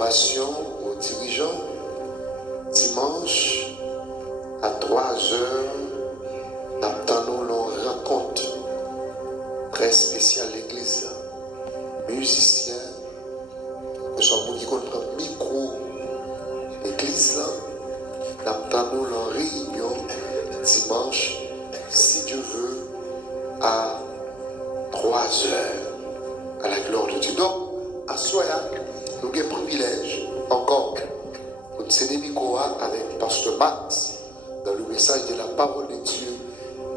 adoration aux dirigeants. Dimanche à 3h, nous avons une rencontre très spéciale à l'église. Musiciens, nous sommes qui comprennent le micro de l'église. Nous avons une réunion dimanche, si Dieu veut, à 3h, à la gloire de Dieu. Donc, à Soya, nous avons un privilège encore pour nous céder micro avec Pasteur Max dans le message de la parole de Dieu.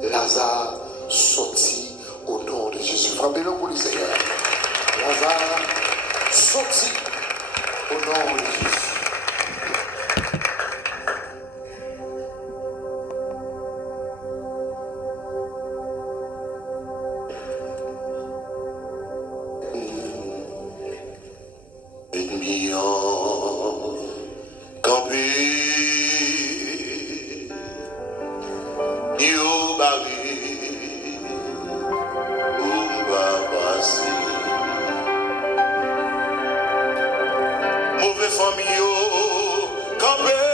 Lazare sorti au nom de Jésus. Frappez-le pour le Seigneur. Lazare sorti au nom de Jésus. Amen.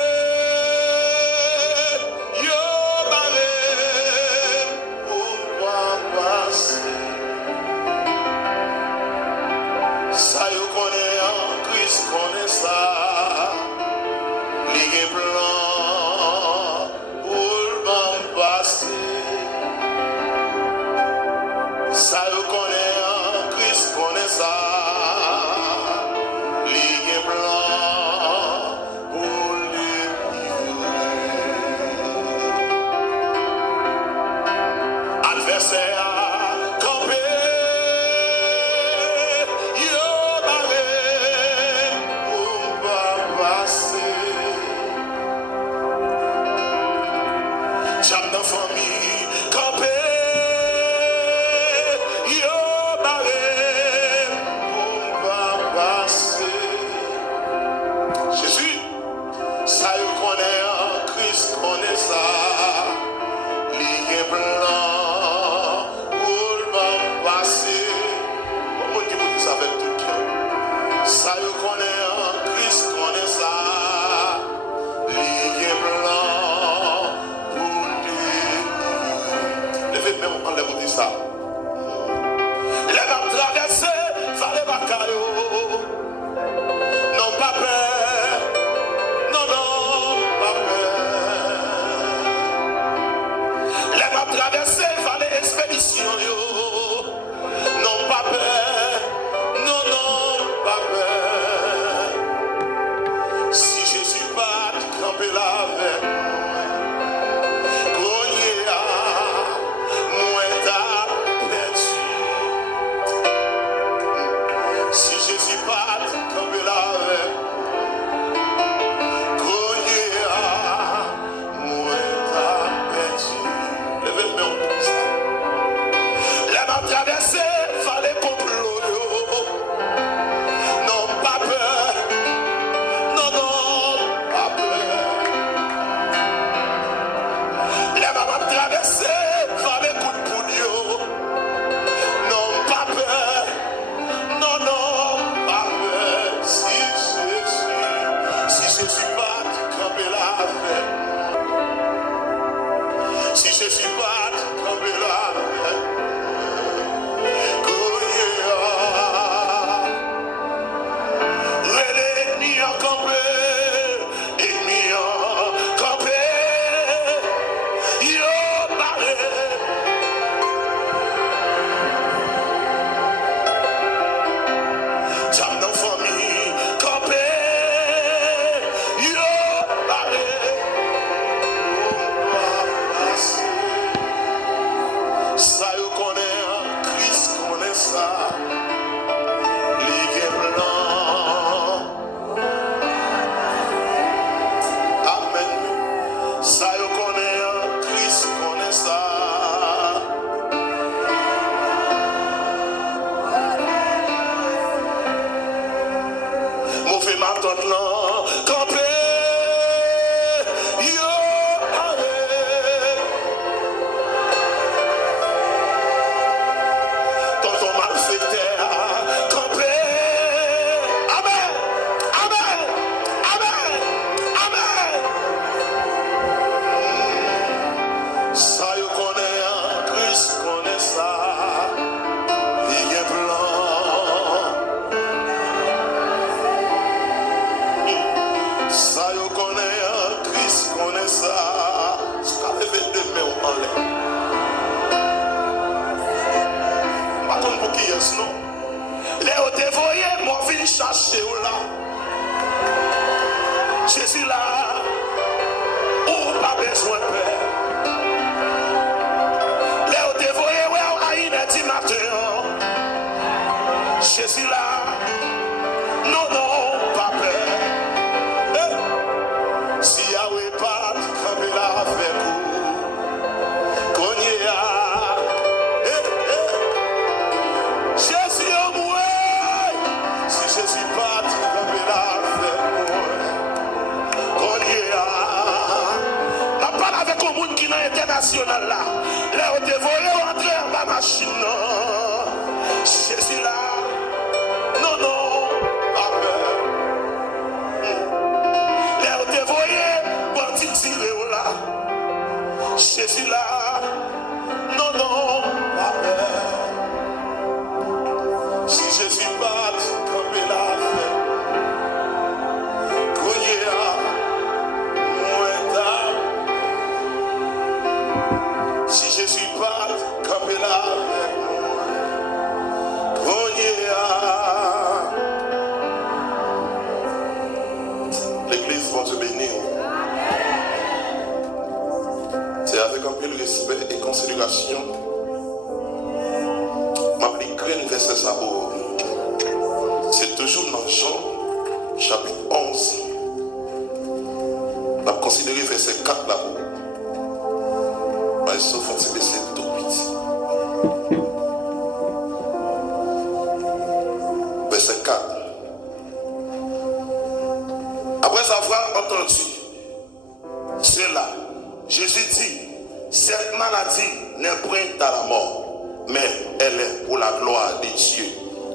Ça yo connaît, Christ connaît ça. Je vais lever deux mains en l'air. Pas comme pour qui est non. Les te voyez, moi viens chercher là. Jésus là, ou pas besoin de peur. Les te voyez, ouais, à une heure du matin. Jésus là, non, non, pas peur. Si Yahweh pas camper là avec vous, qu'on y a. Jésus au moins, si Jésus pas camper là avec moi, qu'on y a. On parle avec un monde qui est international là. Là, on te voit entrer en ma machine. Jésus là. Non, non, pas peur. Là où te voyez, bandit tiré là. Jésus là. Non, non, pas peur. Si Jésus bat, camper là, cogné à moins tard. Si Jésus bat, camper là, l'église va te bénir. C'est avec un peu de respect et considération. M'appliquerai une verset sabot. C'est toujours dans Jean, chapitre 11. On va considérer verset 4 là-haut. Mais sauf un petit verset tout petit. Verset 4. Après avoir entendu cela, Jésus dit, cette maladie n'est point à la mort, mais elle est pour la gloire de Dieu,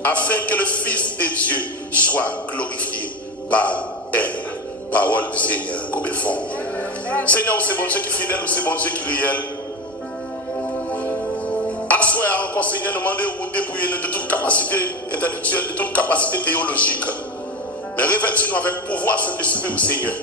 afin que le Fils de Dieu soit glorifié par elle. Parole du Seigneur, comme fond. Seigneur, c'est bon Dieu qui est fidèle, ou c'est bon Dieu qui est réel. Assoyez encore, Seigneur, nous demandez au dépouiller de toute capacité intellectuelle, de toute capacité théologique. Mais revêtis-nous avec pouvoir cet esprit au Seigneur.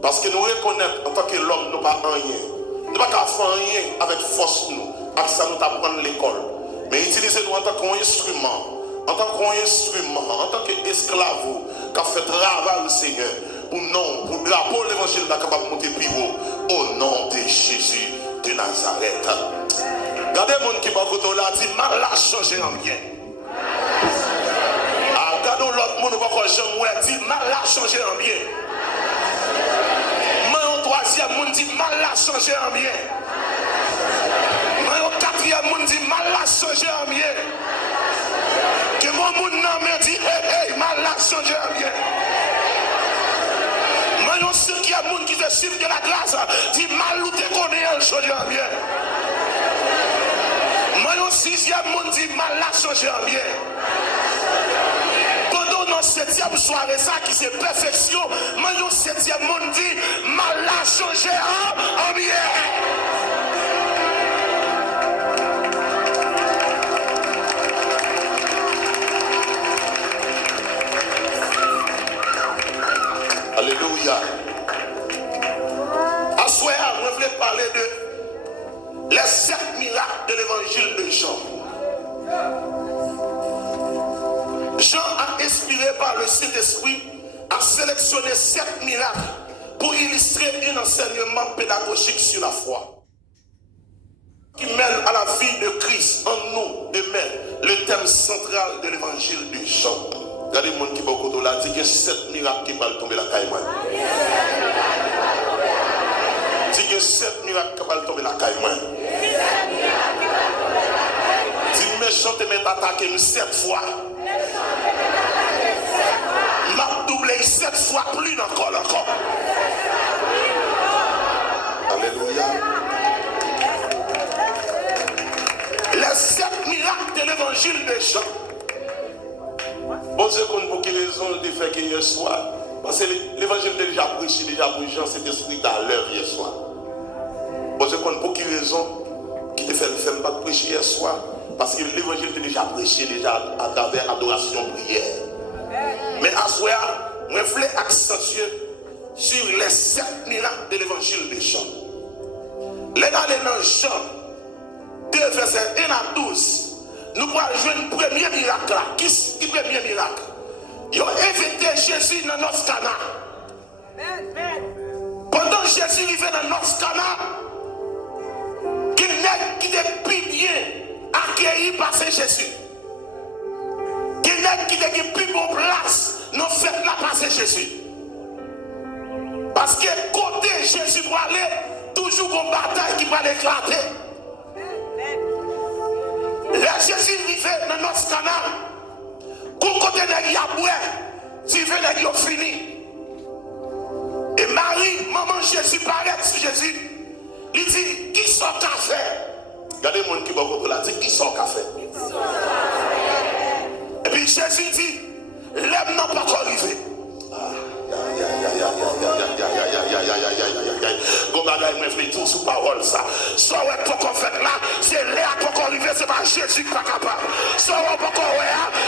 Parce que nous reconnaissons en tant que l'homme, nous pas rien. Nous ne pouvons pas faire rien avec force nous. Avec ça, nous t'apprendre l'école. Mais utilisez-nous en tant qu'instrument. En tant qu'instrument, en tant qu'esclave qui a fait travail au Seigneur. Pour non, pour drapeau l'évangile n'a capable de monter plus haut. Au nom de Jésus de Nazareth. Regardez le monde qui va côté là, dit mal a changé en bien. Regardons l'autre monde qui dit mal a changé en bien. Mais au troisième monde dit mal a changé en bien. Mais au quatrième monde dit mal a changé en bien. Que mon monde me dit hey, hey, mal a changé en bien. Mais au cinquième monde qui fait suivre de la grâce dit mal ou te connaît changé en bien. Mais au sixième monde dit mal a changé en bien. Dans septième soirée, ça qui c'est perfection, mais au septième monde dit, mal a changé en bien. Alléluia. À ce soir, je voulais parler de les 7 miracles de l'évangile de Jean. Jean a inspiré par le Saint-Esprit a sélectionné 7 miracles pour illustrer un enseignement pédagogique sur la foi qui mène à la vie de Christ en nous de mettre le thème central de l'évangile de Jean. Regardez le monde qui va au côté là, dit qu'il y a 7 miracles qui vont tomber la caille. Dit qu'il y a 7 miracles qui vont tomber la caille. Dit méchant te met attaqué 7 fois. M'a doublé 7 fois plus encore. Alléluia. Les 7 miracles de l'évangile de Jean. Bon Dieu, pour quelle raison de faire que hier soir? Parce que l'évangile déjà prêché, déjà pour Jean, c'était esprit à l'heure hier soir. Bon Dieu, pour quelle raison qui te fait le faire pas prêcher hier soir? Parce que l'évangile était déjà prêché déjà à travers adoration, prière. Mais à ce soir, je voulais accentuer sur les 7 miracles de l'évangile de Jean. Les allons dans Jean 2, verset 1 à 12. Nous pourrons jouer un premier miracle là. Qui est le premier miracle? Ils ont invité Jésus dans notre Cana. Pendant que Jésus arrivait dans notre Cana, qu'il n'est qui était plus bien accueilli par Jésus. Qu'il n'est qui était plus bon place dans cette là par Jésus. Parce que côté Jésus pour aller, toujours une bataille qui va éclater. Là, Jésus arrivait dans notre Cana. Côté de Yaboué, tu veux les fini. Et Marie, maman Jésus, paraît sur Jésus. Il dit, qui sont qu'à faire? Regardez le monde qui va vous là, dit, qui sont qu'à faire? Et puis Jésus dit, l'homme n'a pas encore arrivé. Tout sous parole ça. Ça ouais pas qu'on fait là, c'est là pas qu'on arrive, c'est pas Jésus qui pas capable. Ça ouais pas qu'on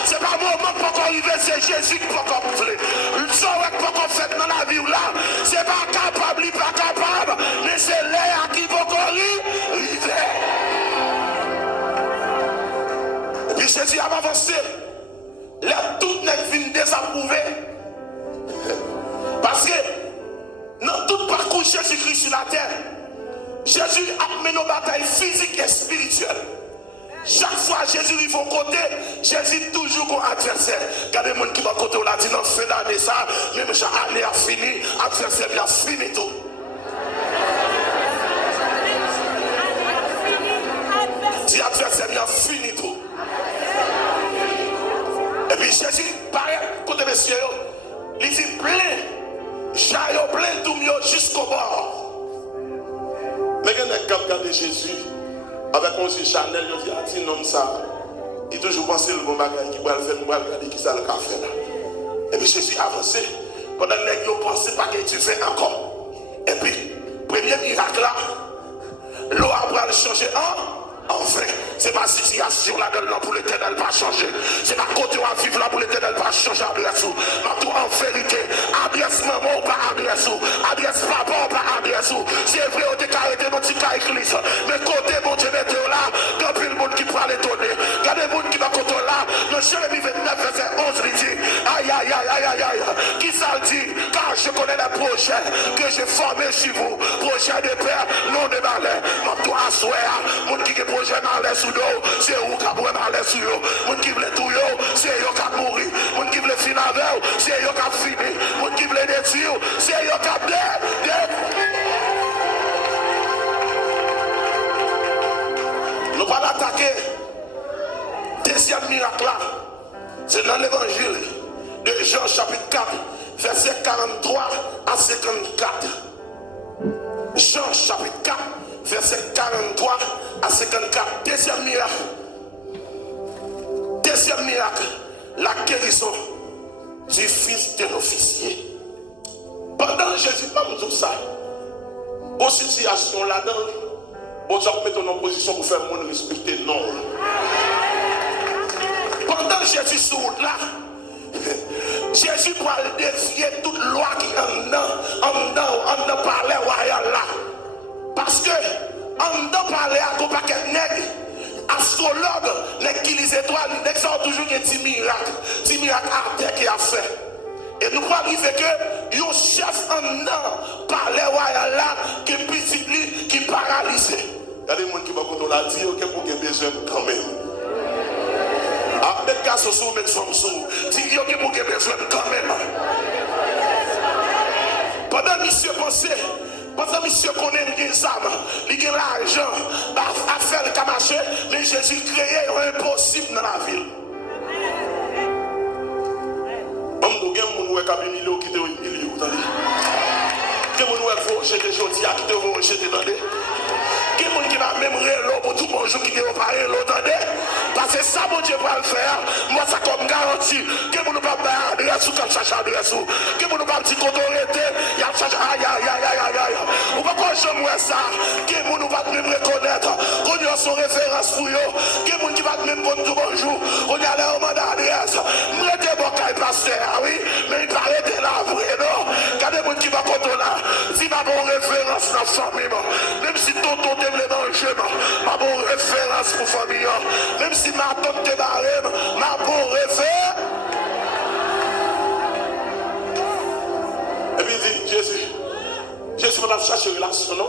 c'est pas moi pas qu'on arrive, c'est Jésus qui pas capable. Ça ouais pas qu'on fait dans la vie là, c'est pas capable, il pas capable, mais c'est là qui va qu'on arrive. Et puis Jésus a avancé. Là tout n'est venu désapprouver. Parce que dans tout parcours Jésus-Christ sur la terre, Jésus a mené nos batailles physiques et spirituelles. Chaque fois Jésus arrive au côté, Jésus toujours comme adversaire. Regardez les gens qui vont côté, on a dit non, fin d'année ça, même chaque année a fini, adversaire a fini tout. Si adversaire a fini tout. Et puis Jésus, pareil, côté messieurs, il dit plein. J'aille plein tout mieux jusqu'au bord. Mais quand on a regardé Jésus avec un Chanel, il dit, ah, non, ça. Il toujours pensé le bon bagage qui va le faire, nous va regarder qui ça le fait là. Et puis Jésus a avancé. Pendant que nous pensons pas que tu fais encore. Et puis, premier miracle là, l'eau a changé en vrai. C'est ma situation là pour l'éternel pas changer. C'est ma côté où on vivre là pour l'éternel pas changer adresse ou. Ma tout en vérité, adresse maman ou pas adresse ou. Adresse papa ou pas adresse ou. C'est vrai, on t'a arrêté mon petit cas église. Mais côté mon Dieu mettez là, quand puis le monde qui prend l'étonner. Regardez le monde qui va côté là. Dans Jérémie 29, verset 11, il dit, aïe, aïe, aïe, aïe, aïe, aïe. Qui ça dit? Car je connais les projets que j'ai formés chez vous. Projets de paix, non de malheur. Ma tout assoir, mon qui est projet dans les sous. C'est où qui a parlé sur eux. Mon qui veut tout, c'est eux qui a mouru. Mon qui veut finir avec, c'est eux qui a fini. Mon qui veut détruire, c'est eux qui a nous pas l'attaquer. Deuxième miracle là, c'est dans l'évangile de Jean chapitre 4, verset 43 à 54. Jean chapitre 4, verset 43 à 54. Deuxième miracle, la guérison du fils de l'officier. Pendant Jésus, pas tout ça. Bonne situation là-dedans, on doit mettre en position pour faire mon respecter non. Pendant Jésus sur là, Jésus pour défier toute loi qui en dedans parler royal là. Parce que en dedans parler à un paquet de nègres, astrologues, nègres qui lisent étoiles, nègres ça ont toujours des petits miracles à terre qui a fait. Et nous pouvons arriver que un chef en dedans parler royal là, qui est petit, qui est paralysé. Il y a des gens qui vont la dire que pour qu'ils besoin quand même. Avec cas sous mettre femme sous, dit qu'il y a besoin quand même. Pendant monsieur pensait, pendant monsieur connaît les âmes, il a l'argent, à faire le camaché, mais Jésus créait l'impossible dans la ville. On doit avoir un million qui te voit un million. Que mon ouvrage jeter jodi à qui te vont jeter dans des. Que mon qui va même rélo pour tout bonjour qui te va parler l'autre. Parce que ça mon Dieu va le faire. Moi ça comme garantie. Que mon pas adresse ou comme chercher adresse ou. Que mon pas petit quand on était, il y a chercher aïe aïe aïe aïe aïe. Ou pas quand je vois ça, que mon va même reconnaître. Qu'on y a son référence pour yo. Que mon qui va même bon tout bonjour. On y a là au mandat adresse. M'rete bon pasteur, oui, mais il paraît de la vraie non. Regardez mon qui va contre ma bonne référence dans la famille, même si tonton te voulait manger, ma bonne référence pour la famille, même si ma tante te barrée, ma bonne référence. Et puis il dit, Jésus va chercher relation, non?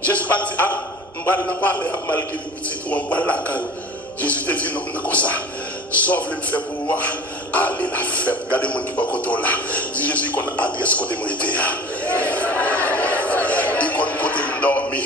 Jésus va dire, ah, je ne vais pas parler malgré les petits, ou on va la calme. Jésus te dit, non, non, comme ça. Sauve le fait pour moi. Allez la fête. Regardez mon qui va côté là. Dis Jésus qu'on adresse côté mon été. Il qu'on côté dormir.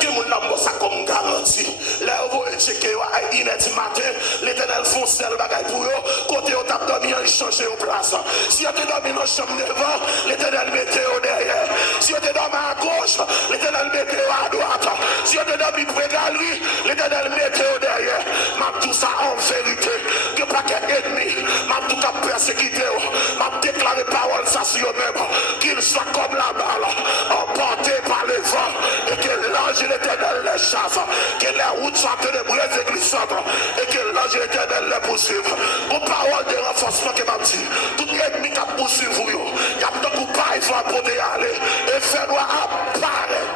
Que mon âme ça comme garantie. Là vous checker à 1h du matin, l'Éternel fonce le bagage pour eux. Côté on tape dormi en changer en place. Si on te dormi dans la chambre devant, l'Éternel mettez au derrière. Si on te dormi à gauche, l'Éternel mettez à droite. Si on te dormi près de lui, l'Éternel mettez au derrière. M'a tout ça en vérité. Que pas qu'un ennemi, m'a tout à persécuter. M'a déclaré parole ça sur eux-mêmes. Qu'il soit comme la balle, emporté par les vents. Et que l'ange de l'Éternel les chasse. Que les routes soient ténébreuses et glissantes. Et que l'ange de l'Éternel les poursuive. Aux paroles de renforcement que m'a dit. Tout ennemi qui a poursuivi vous. Il y a tant de pas, il faut apporter aller. Et faire nous apparaître.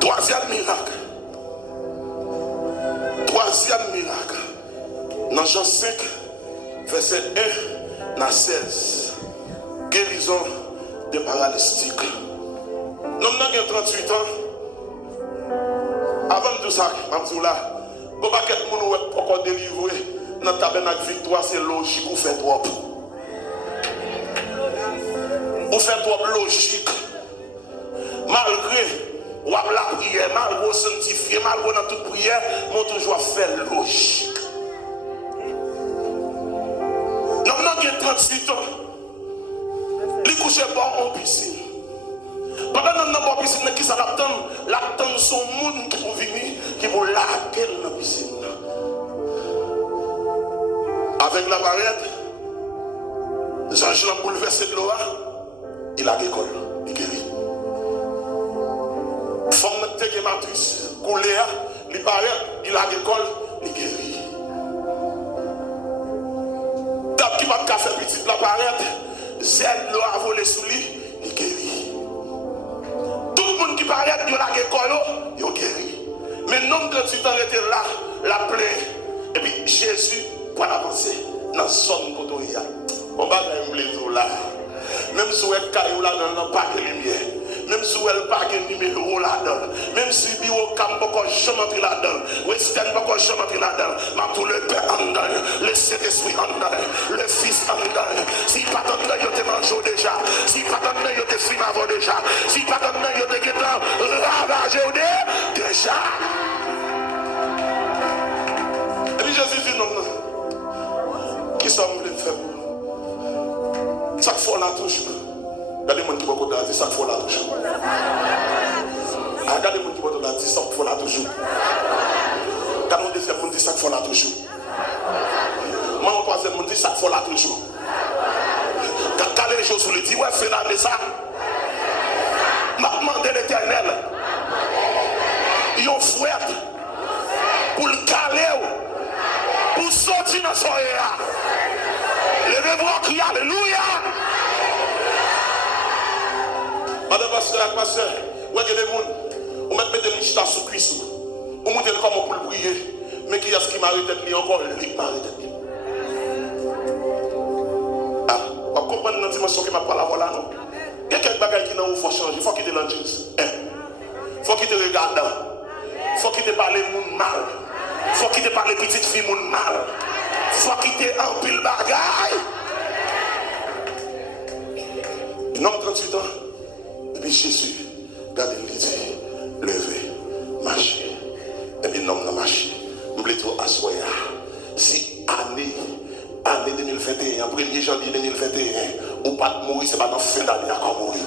Troisième miracle. Dans Jean 5, verset 1 à 16. Guérison des paralytiques. Nous avons 38 ans. Avant de tout ça, je dis là, il n'y a pas de monde qui est encore délivré. Dans le tabernacle victoire, c'est logique, vous faites trop. Vous faites trop logique. Malgré ou à la prière, malgré sanctifier, malgré dans toute prière, moi toujours faire logique. Nous avons 38 ans. Il couche pas en piscine. Pendant que nous avons en piscine, qui l'attend son monde qui vont venir, qui vont laquer dans la piscine. Avec la barrette, Jean-Jean l'a bouleversé de l'eau, il a l'école, il guérit. Femme de matrice, coulée, il paraît, il a l'école, il guérit. D'ab qui va faire petite la barrette, zèle l'eau a volé sous lui, il guérit. Tout le monde qui paraît, il a l'école, il guérit. Mais le nombre de temps était là, la plaie, et puis Jésus, pour avancer, dans son côté, on va même les eaux là. Même si elle caillou là dans le parc de lumière. Même si elle pas de numéro là-dedans, même si Bio Cam pas jamais entrer là-dedans, Western pas jamais entrer là-dedans, mais tout le Père en dedans, le Saint-Esprit en dedans, le Fils en dedans. Si pas en dedans, il te mange déjà. Si pas en dedans, il te fume avant déjà. Si pas en dedans, il te guette ravagé déjà. Et puis Jésus dit non, non. Qui ça me fait faire? Ça faut là toujours. Regardez les gens qui vont dire ça faut là toujours. Regardez les gens qui vont dire ça faut là toujours. Quand on dit ça faut là toujours. Moi on croise les gens dit ça faut là toujours. Quand les gens le disent ouais fais là de ça. M'a demandé l'Éternel. Ils ont fouette pour le caler pour sortir dans son air. Levez-vous à crier alléluia. Madame pasteur, où est-ce que les gens, on met des lichtas sous cuisson, on monte comment pour le prier, mais qui est-ce qui m'a arrêté de encore, lui m'a arrêté de ah, on comprend dans la dimension qui m'a pas la voilà, non? Quelqu'un qui bagaille qui n'a pas changer, il faut qu'il te lance. Il faut qu'il te regarde. Il faut qu'il te parle moun mal. Il faut qu'il te parle petite fille moun mal. Il faut qu'il te empile bagaille. Un homme 38 ans. Et puis Jésus, regardez, il dit, levez, marchez. Et puis l'homme n'a marché. Je voulais tout assoyer. Si année 2021, 1er janvier 2021, ou pas de mourir, c'est pas dans la fin d'année à mourir.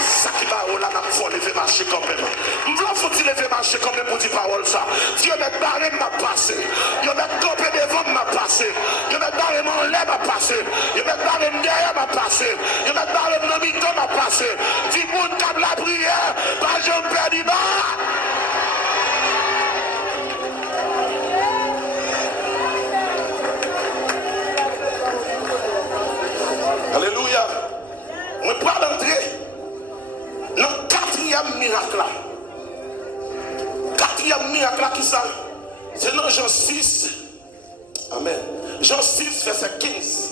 Ça qui va là, il faut lever marcher quand même. Il faut lever marcher quand même pour dire parole ça. Dieu m'a barré m'a passé. Dieu m'a campé devant m'a passé. Dieu m'a barré mon lait m'a passé. Dieu m'a barré derrière m'a passé. Dieu m'a barré mon mito m'a passé. Dis moun comme la prière, pas je me perds pas. Jean 6, amen. Jean 6, verset 15.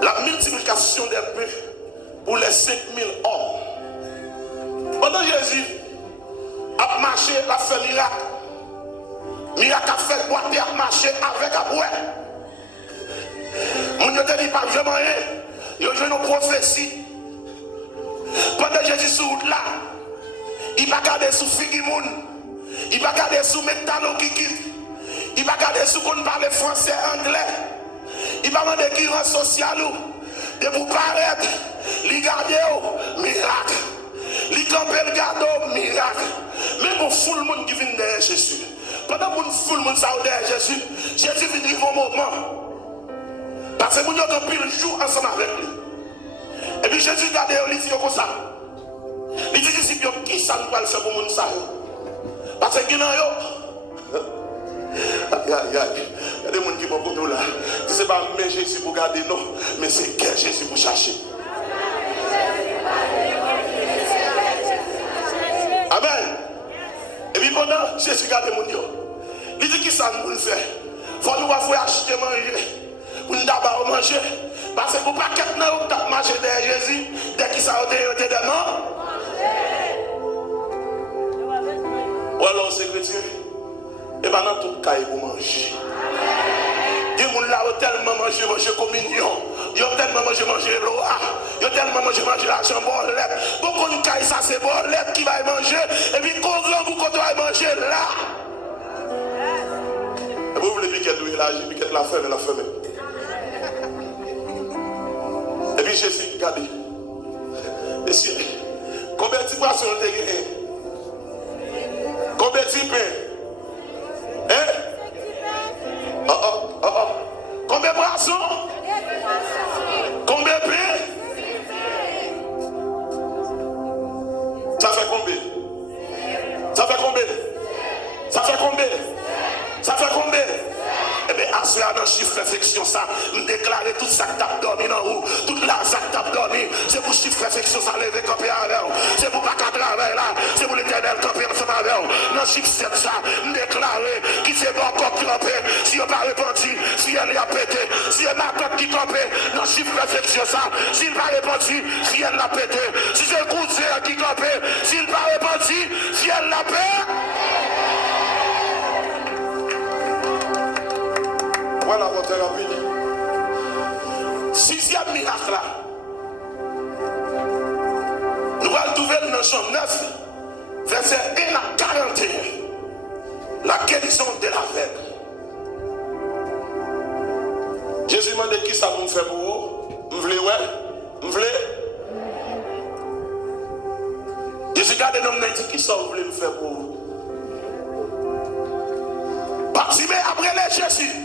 La multiplication des pains pour les 5000 hommes. Pendant Jésus a marché, a fait miracle. Miracle a fait boiter, a marché avec à boire. Mon Dieu te dit pas vraiment rien. Il y a une prophétie. Pendant Jésus sur route là, il va garder sous Figimoun. Il va garder sous Métano qui quitte. Il va garder sous qu'on parle français, anglais. Il va demander qui rend social. De vous paraître, il garde miracle. Il campe le garde miracle. Mais pour tout le monde qui vient derrière Jésus. Pendant que tout le monde qui derrière Jésus, Jésus vient vivre un moment. Parce que nous avons pris le jour ensemble avec lui. Et puis Jésus regarde et il dit comme ça. Il dit si qui ça nous va le faire pour nous ça. Parce que nous il y a des gens qui vont pour nous là. Ce n'est pas mais Jésus pour garder non, mais c'est quel Jésus pour chercher. Amen. Et puis pendant Jésus garde mon Dieu. Il dit qui ça nous faire. Faut nous avoir acheter manger. Pour nous d'abord manger. Parce que pour pas qu'être nous t'as marché derrière Jésus, dès qu'il s'est ôté de non. Ou alors c'est chrétien. Et bien dans tout cas, il faut manger. Il y a des gens qui ont tellement mangé communion. Ils ont tellement mangé l'oa. Ils ont tellement mangé la chambolette. Beaucoup de cas, ça c'est bolette qui va manger. Et puis quand vous va manger là. Et vous voulez piquer d'où il agit, piquer la femme et la femme. Et puis Jésus, regardez. Messieurs, combien de poissons ont été gagnés? Combien de pains? Hein? Combien de poissons? Combien de pains? Ça fait combien? Ça fait combien? Ça fait combien? Ça fait combien? Eh bien, à ce moment dans le chiffre réflexion, ça, me déclarer tout ça que tu as dormi dans vous, toute l'argent que tu as dormi, c'est pour chiffre réflexion, ça lever camper avec vous. C'est pour pas qu'à travailler là, c'est pour l'éternel camper ensemble avec vous. Dans le chiffre 7, ça, me déclarer qui c'est bon encore camper, si on n'a pas répondu, si elle a pété, si elle a tête qui camper, dans le chiffre réflexion, ça, s'il n'a pas répondu, si elle l'a pété, si c'est le cousin qui camper, s'il n'a pas répondu, si elle l'a pété. Voilà votre rapide. Sixième miracle là. Nous allons trouver dans Jean 9, verset 1 à 41. La guérison de l'aveugle. Jésus m'a dit qui ça vous fait pour vous? Vous voulez, ouais? Vous voulez? Jésus garde un homme dit qui ça vous voulez nous faire pour vous? Bartimée après les Jésus.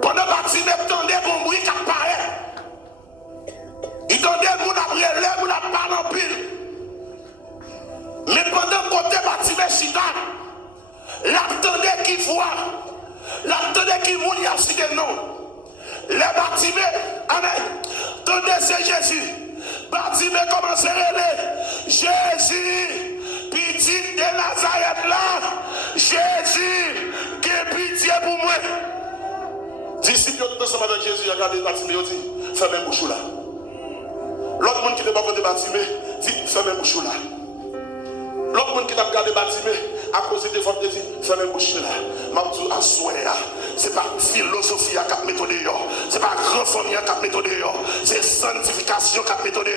Pendant Bartimée tendait bon bruit qui apparaît. Il tendait le monde après l'air, le monde a pas en pile. Mais pendant côté Bartimée chita, l'attendait qui voit, l'attendait qui moun y a cité non. Les Bartimée, amen. Tendez c'est Jésus. Bartimée commence à rêver. Jésus, petit de Nazareth là. Jésus, qui est pitié pour moi. Disciples ensemble avec Jésus, regardez Bartimée, il dit, fermez un bouchou là. L'autre monde qui n'est pas côté Bartimée, dit, fermez un bouchou là. L'autre monde qui t'a regardé Bartimée, à cause de votre dit, fermez un bouchou là. M'a dit, à souhait, c'est pas philosophie à cap méthode, c'est pas grand famille à cap méthode, c'est sanctification cap méthode.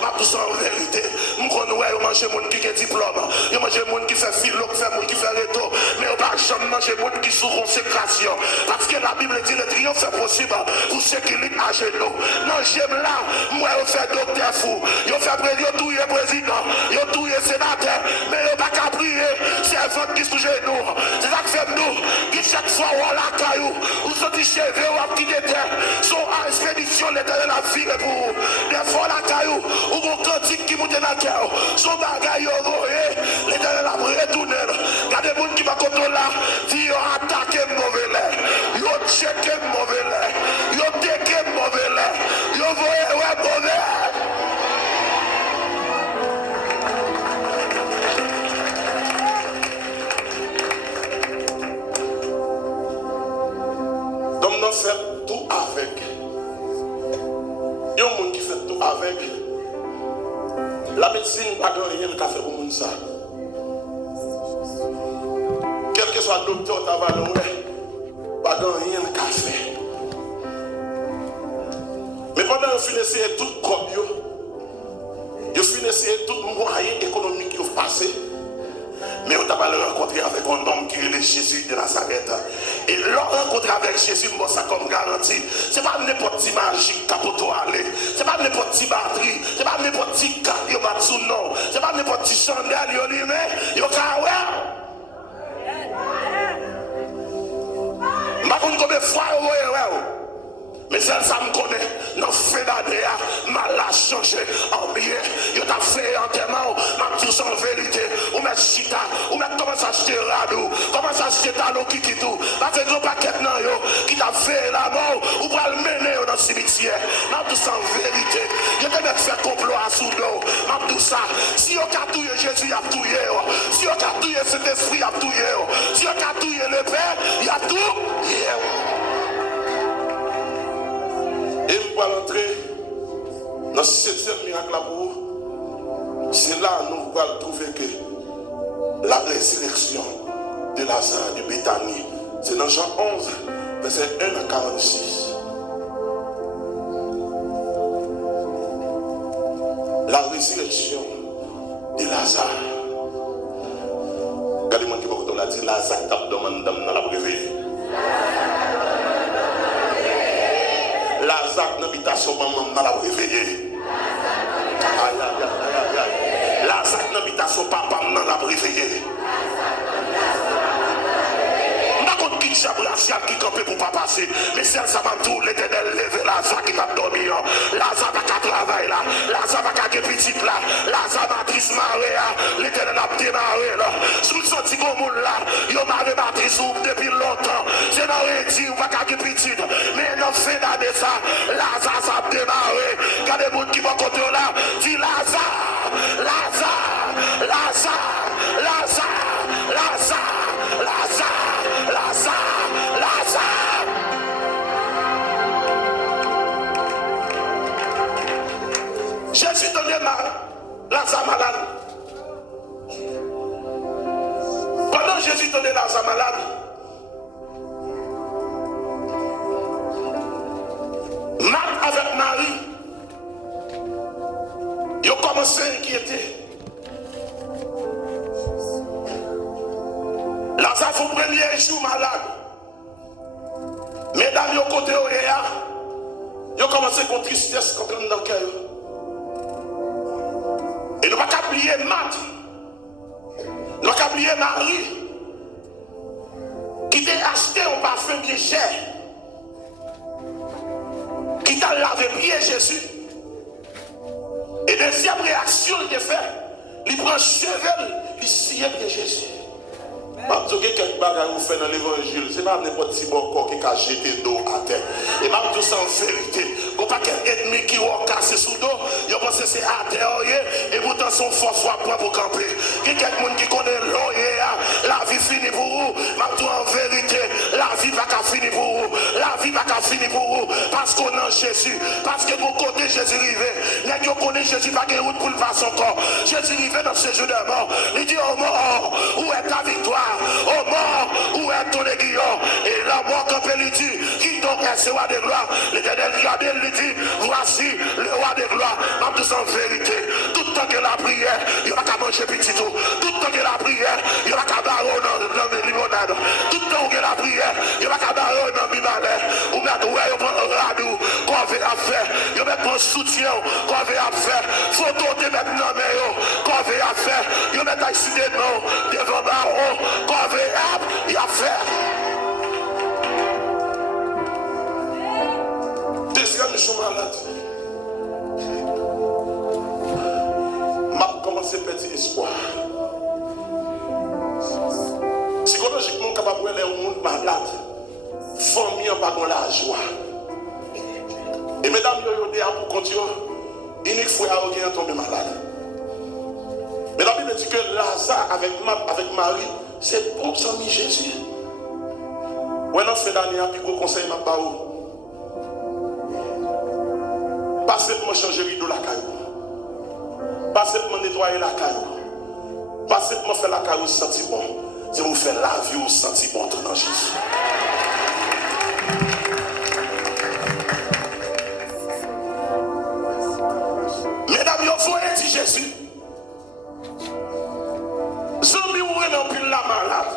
M'a dit, en vérité, je connais, vous mangez monde qui a diplôme, vous mangez monde qui fait philo, qui fait réto, mais vous ne jamais manger monde qui sous consécration. Parce que la Bible dit, le triomphe est possible pour ceux qui lient à genoux. Non, j'aime là, moi, je fais docteur fou, je fais président, je touille sénateur, mais je ne pas qu'à prier, c'est un vote qui sous genoux. C'est ça que fait nous, qui chaque fois on la caillou, ou sorti cheveux, ou qui déterre, sont en expédition, l'éternel a viré pour vous. Des fois la caillou, ou mon cantique qui monte dans la terre, son bagaille au royer, l'éternel a retourné. Regardez les gens qui va contrôler là, dit ils attaqué mauvais lait, ils ont checké mauvais lait, ils ont déqué mauvais lait, ils ont voyé mauvais. médecine, pas de rien de faire pour monde ça. Quel que soit le docteur, tu vas le pas de rien de faire. Mais pendant que vous essayez tout le corps, vous essayez tout le moyen économique que vous passez. Mais vous n'avez pas rencontré avec un homme qui est Jésus de Nazareth. Et leur rencontre avec Jésus, moi, ça comme garantie. Ce n'est pas n'importe qui magique pour aller. Ce n'est pas n'importe qui batterie. Ce n'est pas n'importe qui carte, il va sous non. Ce n'est pas n'importe qui chandelle, il va il va je ne sais pas combien de fois, mais celle ça me connaît, dans le fait d'année, mal a changé en bien. Il t'a fait en témoin, m'a tout en vérité. Ou met chita, ou met commence à acheter radou, commence à acheter talon qui tout. Parce que le paquet nan yo, qui t'a fait la mort, ou va le mener dans le cimetière. M'a tout en vérité. Il t'a fait faire complot à Soudan, m'a tout ça. Si on a touillé Jésus, il a touillé. Si on a touillé cet esprit, il a touillé. Si on a touillé le Père, il a tout. Et nous allons entrer dans ce 7e miracle là pour vous. C'est là que nous allons trouver que la résurrection de Lazare de Béthanie, c'est dans Jean 11, verset 1 à 46. La résurrection de Lazare. Regardez-moi qui vous a dit Lazare tape dans la réveillée. Lazare n'habitation maman dans la réveillée. Lazare n'habitation papa dans la réveillée. Qui chabracial qui campait pour pas passer, mais c'est ça m'a tout l'éternel levé Lazare qui va dormir. Lazare va qu'à travailler là, Lazare va qu'à petite là, Lazare matrice marée là, l'éternel a démarré là. Sous le senti comme monde là, yo marée matrice depuis longtemps. C'est dans le dit, on va qu'à petite, mais non fait d'année ça, Lazare ça a démarré. Quand les gens qui vont côté là, dit Lazare, Lazare, Lazare, Lazare, Lazare, Lazare. Lazare, Lazare. Jésus donnait Lazare malade. Pendant Jésus donnait Lazare malade, Marthe avec Marie, ils ont commencé à inquiéter. Lazare fait le premier jour malade. Mesdames, ils ont côté ils ont commencé à tristesse contre nous dans le cœur. Et nous ne pouvons pas oublier Marthe. Nous ne pouvons pas oublier Marie. Qui t'a acheté un parfum bien cher. Qui t'a lavé pied Jésus. Et deuxième réaction, il a fait. Il prend chevel, il scie bien Jésus. Je dis que quelques bagages vous faites dans l'évangile, ce n'est pas n'importe qui corps qui a jeté d'eau à terre. Et même tout ça en vérité, il n'y a pas qu'un ennemi qui va casser sous l'eau, il pense que c'est à terre, et pourtant son force soit prêt pour camper. Il y a quelqu'un qui connaît l'eau, la vie finit pour vous. Même tout en vérité, la vie va pas finir pour vous. La vie va pas finir pour vous. Parce qu'on a Jésus, parce que vous connaissez Jésus rivé. Les gens connaissent Jésus, pas de route pour le passer encore. Jésus rivé dans ce jeu de mort. Il dit au mort, où est ta victoire? Au mort, où est ton aiguillon? Et la mort quand elle dit, qui donc est ce roi de gloire? L'Éternel regardez, il dit, voici le roi de gloire. Même tout en vérité, tout le temps que la prière, il va qu'à manger petit tout. Tout le temps que la prière, il va qu'à barrer dans le limonade. Tout le temps que la prière, il va qu'à barrer dans le bibalais. Ou mettre ouais, il prend un radou, qu'on veut à faire. Il va mettre un soutien, qu'on veut à faire. Photo de mettre dans le maillot, qu'on veut à faire. Il va mettre ici des noms, devant baron, qu'on veut à faire. Deuxième jour malade. M'a commencé à perdre espoir. Psychologiquement, capable de voir les gens malades. Famille en pas la joie. Et mesdames, vous avez pour continuer. Unique fois à rien tomber malade. Mais la Bible dit que Lazare avec Marie, c'est pour son ami Jésus. Ouais, non, fait d'année, puis gros conseil m'a pas où. Passez pour changer rideau la caillou. Pas seulement nettoyer la caillou. Pas seulement faire la caillou sentir bon. C'est vous faire la vie au sentir bon dans Jésus. Mesdames, il faut aider Jésus. Zombi ou dans pile la malade.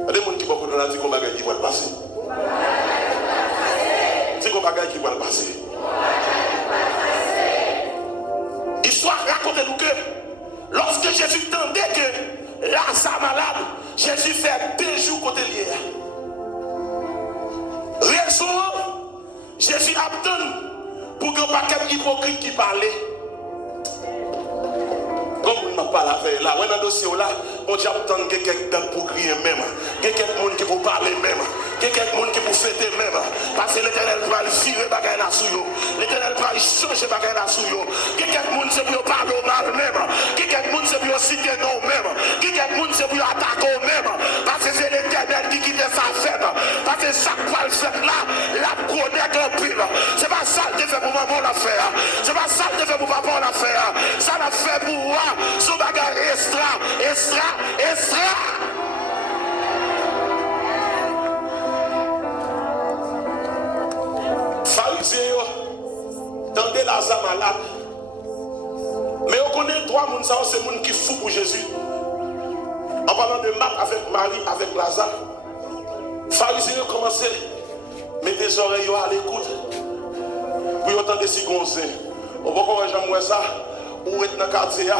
Il y a des gens qui vont dire qu'on va gagner qui va passer. C'est qu'on va gagner qui va passer. Histoire raconte-nous que lorsque Jésus tendait que Lazare malade, Jésus fait 2 jours côté lié. Raison, Jésus attend pour que pas quelqu'un hypocrite qui parle. Comme on n'a pas la veille là, on a un dossier là, on dit attend quelqu'un pour crier même, quelqu'un qui pour parler même, quelqu'un qui pour fêter même, parce que l'Éternel va virer bagaille là sous yo, l'Éternel va changer bagaille là sous yo, quelqu'un c'est pour parler mal même, quelqu'un c'est pour citer non même, quelqu'un c'est pour attaquer même, parce que c'est l'Éternel qui quitte sa fête, parce que ça va le faire là, la connaît en pile, c'est pas ça que fait pour maman l'affaire, c'est pas ça que fait pour papa l'affaire, ça l'a fait pour moi. Ce bagage extra. Pharisien, tendez Lazare malade. Mais on connaît 3 personnes, ça c'est des gens qui fou pour Jésus. En parlant de Marc avec Marie, avec Lazare, Pharisien commencé à mettre des oreilles à l'écoute. Puis autant de sigoncer. On va voir ça. Ou être dans le quartier,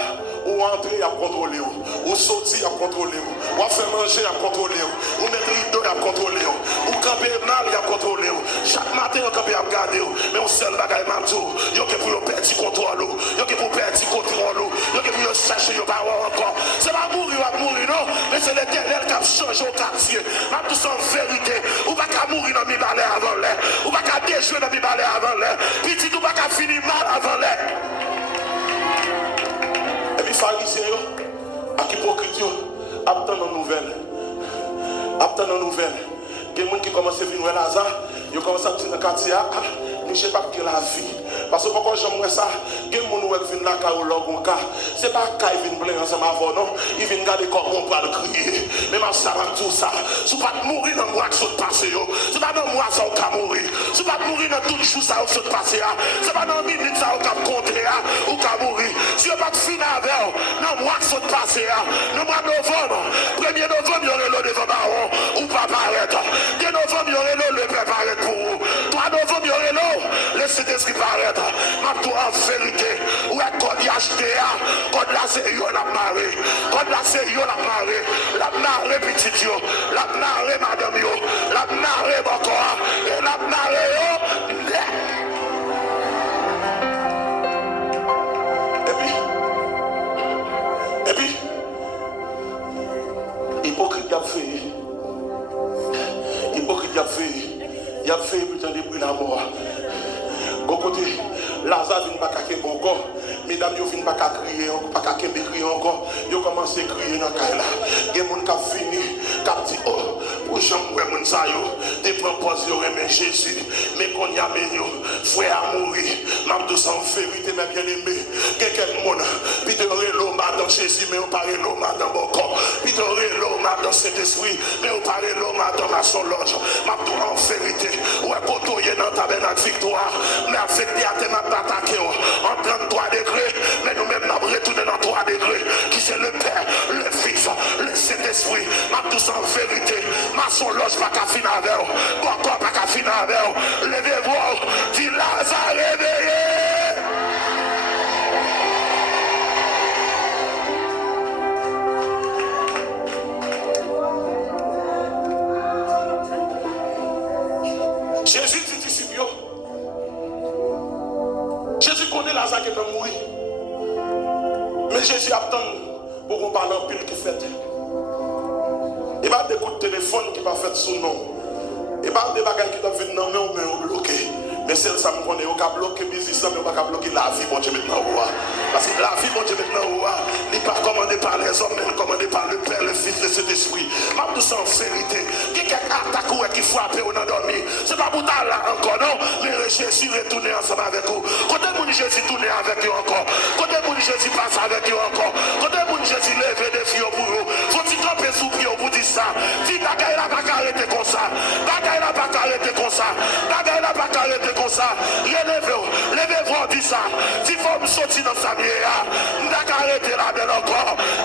ou entrer à contrôler, ou sortir à contrôler, ou faire manger à contrôler, ou mettre rideau à contrôler, ou camper mal à contrôler. Chaque matin, on camper à regarder, mais on seul bagaille matou. Yo que pour perdre du contrôle, yo que pour perdre du contrôle, yo que pour chercher yo parole encore. C'est pas mourir non, mais c'est l'Éternel qui a changé au quartier. Ma tout en vérité, ou pas qu'à mourir dans mes balais avant l'air, ou pas qu'à déjouer dans mes balais avant l'air, puis tu pas qu'à finir mal avant l'air. Et puis pharisiens, avec hypocrite, attendent une nouvelle. Il y a des gens qui commencent à venir à Lazare, ils commencent à dire dans le quartier, je ne sais pas que la vie. Parce que pourquoi j'aime ça, il y a des gens qui viennent là, ce n'est pas qu'ils viennent plein ensemble avant, non. Ils viennent garder comment on peut le crier. Mais ma soeur, tout ça, si vous ne pouvez pas mourir dans le mois qui se passe, si vous ne pouvez pas dans le mois ça va mourir, si vous ne pouvez pas mourir dans tout le jour ça va se passer, si vous ne pouvez pas dans le minute ça va compter, ou va mourir. Si vous ne pouvez pas finir avec, dans le mois qui se passe, dans le mois de novembre, 1er novembre, il y aura le devant baron, ou pas paraître. 2 novembre, il y aura le père paraître pour vous. 3 novembre, il y aura le Saint-Esprit paraître. Ma toi en vérité, où est qu'on y acheté, quand là c'est yo la marée, quand là c'est yo la marée, la marée petit yo, la marée madame yo, la marée encore, et la marée yo. Et puis, hypocrite a fait. Hypocrite a fait putain de bruit la mort. Bon côté, Lazare vient pas caquer bon corps. Mesdames, ils viennent pas crier, pas crier encore. Ils commencent à crier dans la caille là. Il y a des gens qui fini, qui disent, oh, pour j'aimerais mon ça yo, des propos yo aimer Jésus, mais qu'on y a meilleur, frère à mourir, même de sans vérité, mais bien aimé. Quelqu'un de monde, puis de relo dans Jésus, mais on parle l'homme dans mon corps. Puis de relo dans cet esprit, mais on parle l'homme dans ma son loge. Ma tout en vérité, ou est côtoyé dans ta tabernacle victoire, mais avec des athées m'a attaqué en 33 degrés, mais nous-mêmes nous retourné dans 3 degrés, qui c'est le Père, le Fils, le Saint-Esprit, ma tous en vérité, ma son loge pas qu'à finir avec vous, mon corps pas qu'à finir avec vous, levez-vous, dit Lazare réveillé. Jésus dit disciples, Jésus connaît Lazare qui peut mourir. Mais Jésus attend pour qu'on parle en pile qui fait. Il n'y a pas de coups de téléphone qui va faire son nom. Il n'y a pas de bagages qui doivent venir dans le main ou bloquer. Mais c'est ça qu'on connaît. On peut bloquer le business, mais on peut bloquer la vie, bon Dieu, maintenant. Parce que la vie, bon Dieu, maintenant, il n'est pas commandé par les hommes, mais commandé par le Père, le Fils, le Saint-Esprit. Même tout ça en vérité. Quelqu'un attaque qui frappe, on a dormi. Ce n'est pas pour là encore, non. Mais Jésus est tourné ensemble avec vous. Quand Jésus tourne avec vous encore. Quand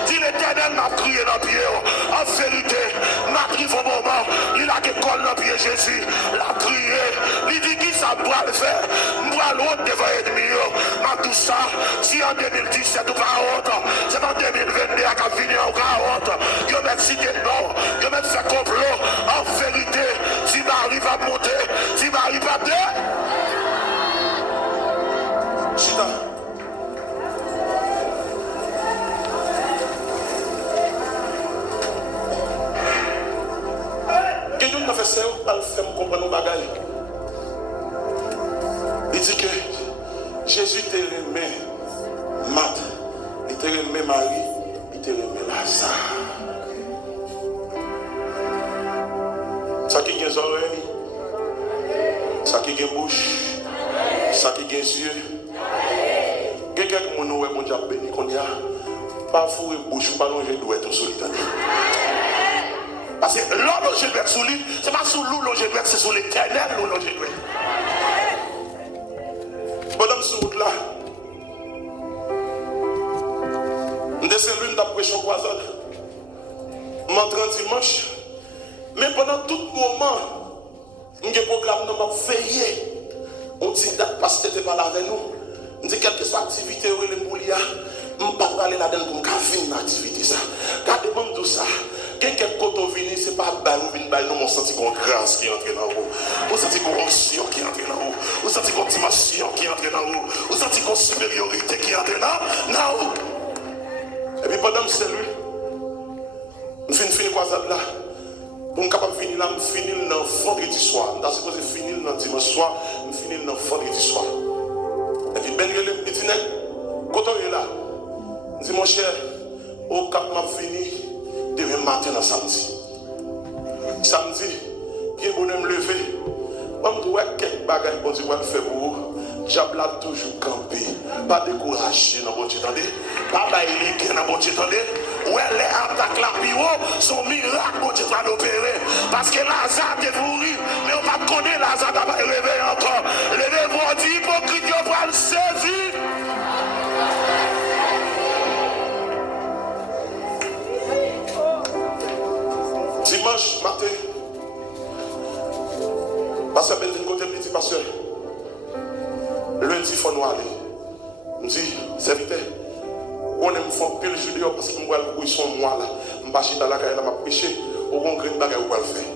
Dis l'Éternel m'a crié dans le pied. En vérité, m'arrive au moment, il a qu'école dans le pied Jésus. L'a crié. Il dit qui ça doit le faire. Moi l'autre devant l'ennemi. M'a tout ça. Si en 2017 ou pas honte, c'est en 2022 qu'à venir au cas honte. Je vais citer non. Je vais faire complot. En vérité, si m'arrive à monter, si m'arrive à deux. Chita. Quelqu'un qui a fait ça, il va le faire comprendre nos bagages. Il dit que Jésus t'a aimé Marthe, il t'a aimé Marie, il t'a aimé Lazare. Ça qui a des oreilles, ça qui a des bouches, ça qui a des yeux. Quelqu'un qui m'a dit que béni qu'on y a, pas fou et bouche, pas longer doit être solitaire. Parce que l'homme je dois être sous lui, c'est pas sous l'eau je dois être, c'est sous l'Éternel l'eau je dois être. Madame sur route là, je descends l'une d'après son croisade, je m'entraîne dimanche, mais pendant tout moment, je programme dans ma veillée, on dit que parce que tu n'étais pas là avec nous, on dit quelle que soit l'activité ou les moulia, je ne peux pas aller là-dedans pour me faire une activité. Gardez-moi tout ça. Quelqu'un côté vini, c'est pas bail ou vini bail, non, on senti qu'on grâce qui entre dans vous. On senti qu'on onction qui entre dans vous. On senti qu'on dimension qui entre dans vous. On senti qu'on supériorité qui entre dans vous. Et puis pendant que c'est lui, je finis quoi ça là. Pour me capable de finir là, je finis le vendredi soir. Je suis supposé finir le dimanche soir, je finis le vendredi soir. Et puis ben il dit quand on est là, je dis mon cher, au cap m'a fini. Demain matin, dans samedi. Samedi, bien bon me lever. Je me dis, quelques bagages pour dire, faire pour vous. J'abla toujours campé. Pas découragé dans votre temps. Pas bailler dans votre temps. Ouais, les attaques la pio, son miracle pour te opérer. Parce que Lazare est pourri, mais on ne va pas connaître Lazare n'a pas élevé encore. Levez-vous, dit, hypocrite, on va le saisir. Dimanche matin, pasteur Ben d'un côté, petit pasteur. Lundi, il faut nous aller. Je me dis, serviteur, on aime faire pile judéo parce que moi, ils sont moi là. Je ne vais pas là, quand m'a prêché, au grand grain de bagaille, on va le faire.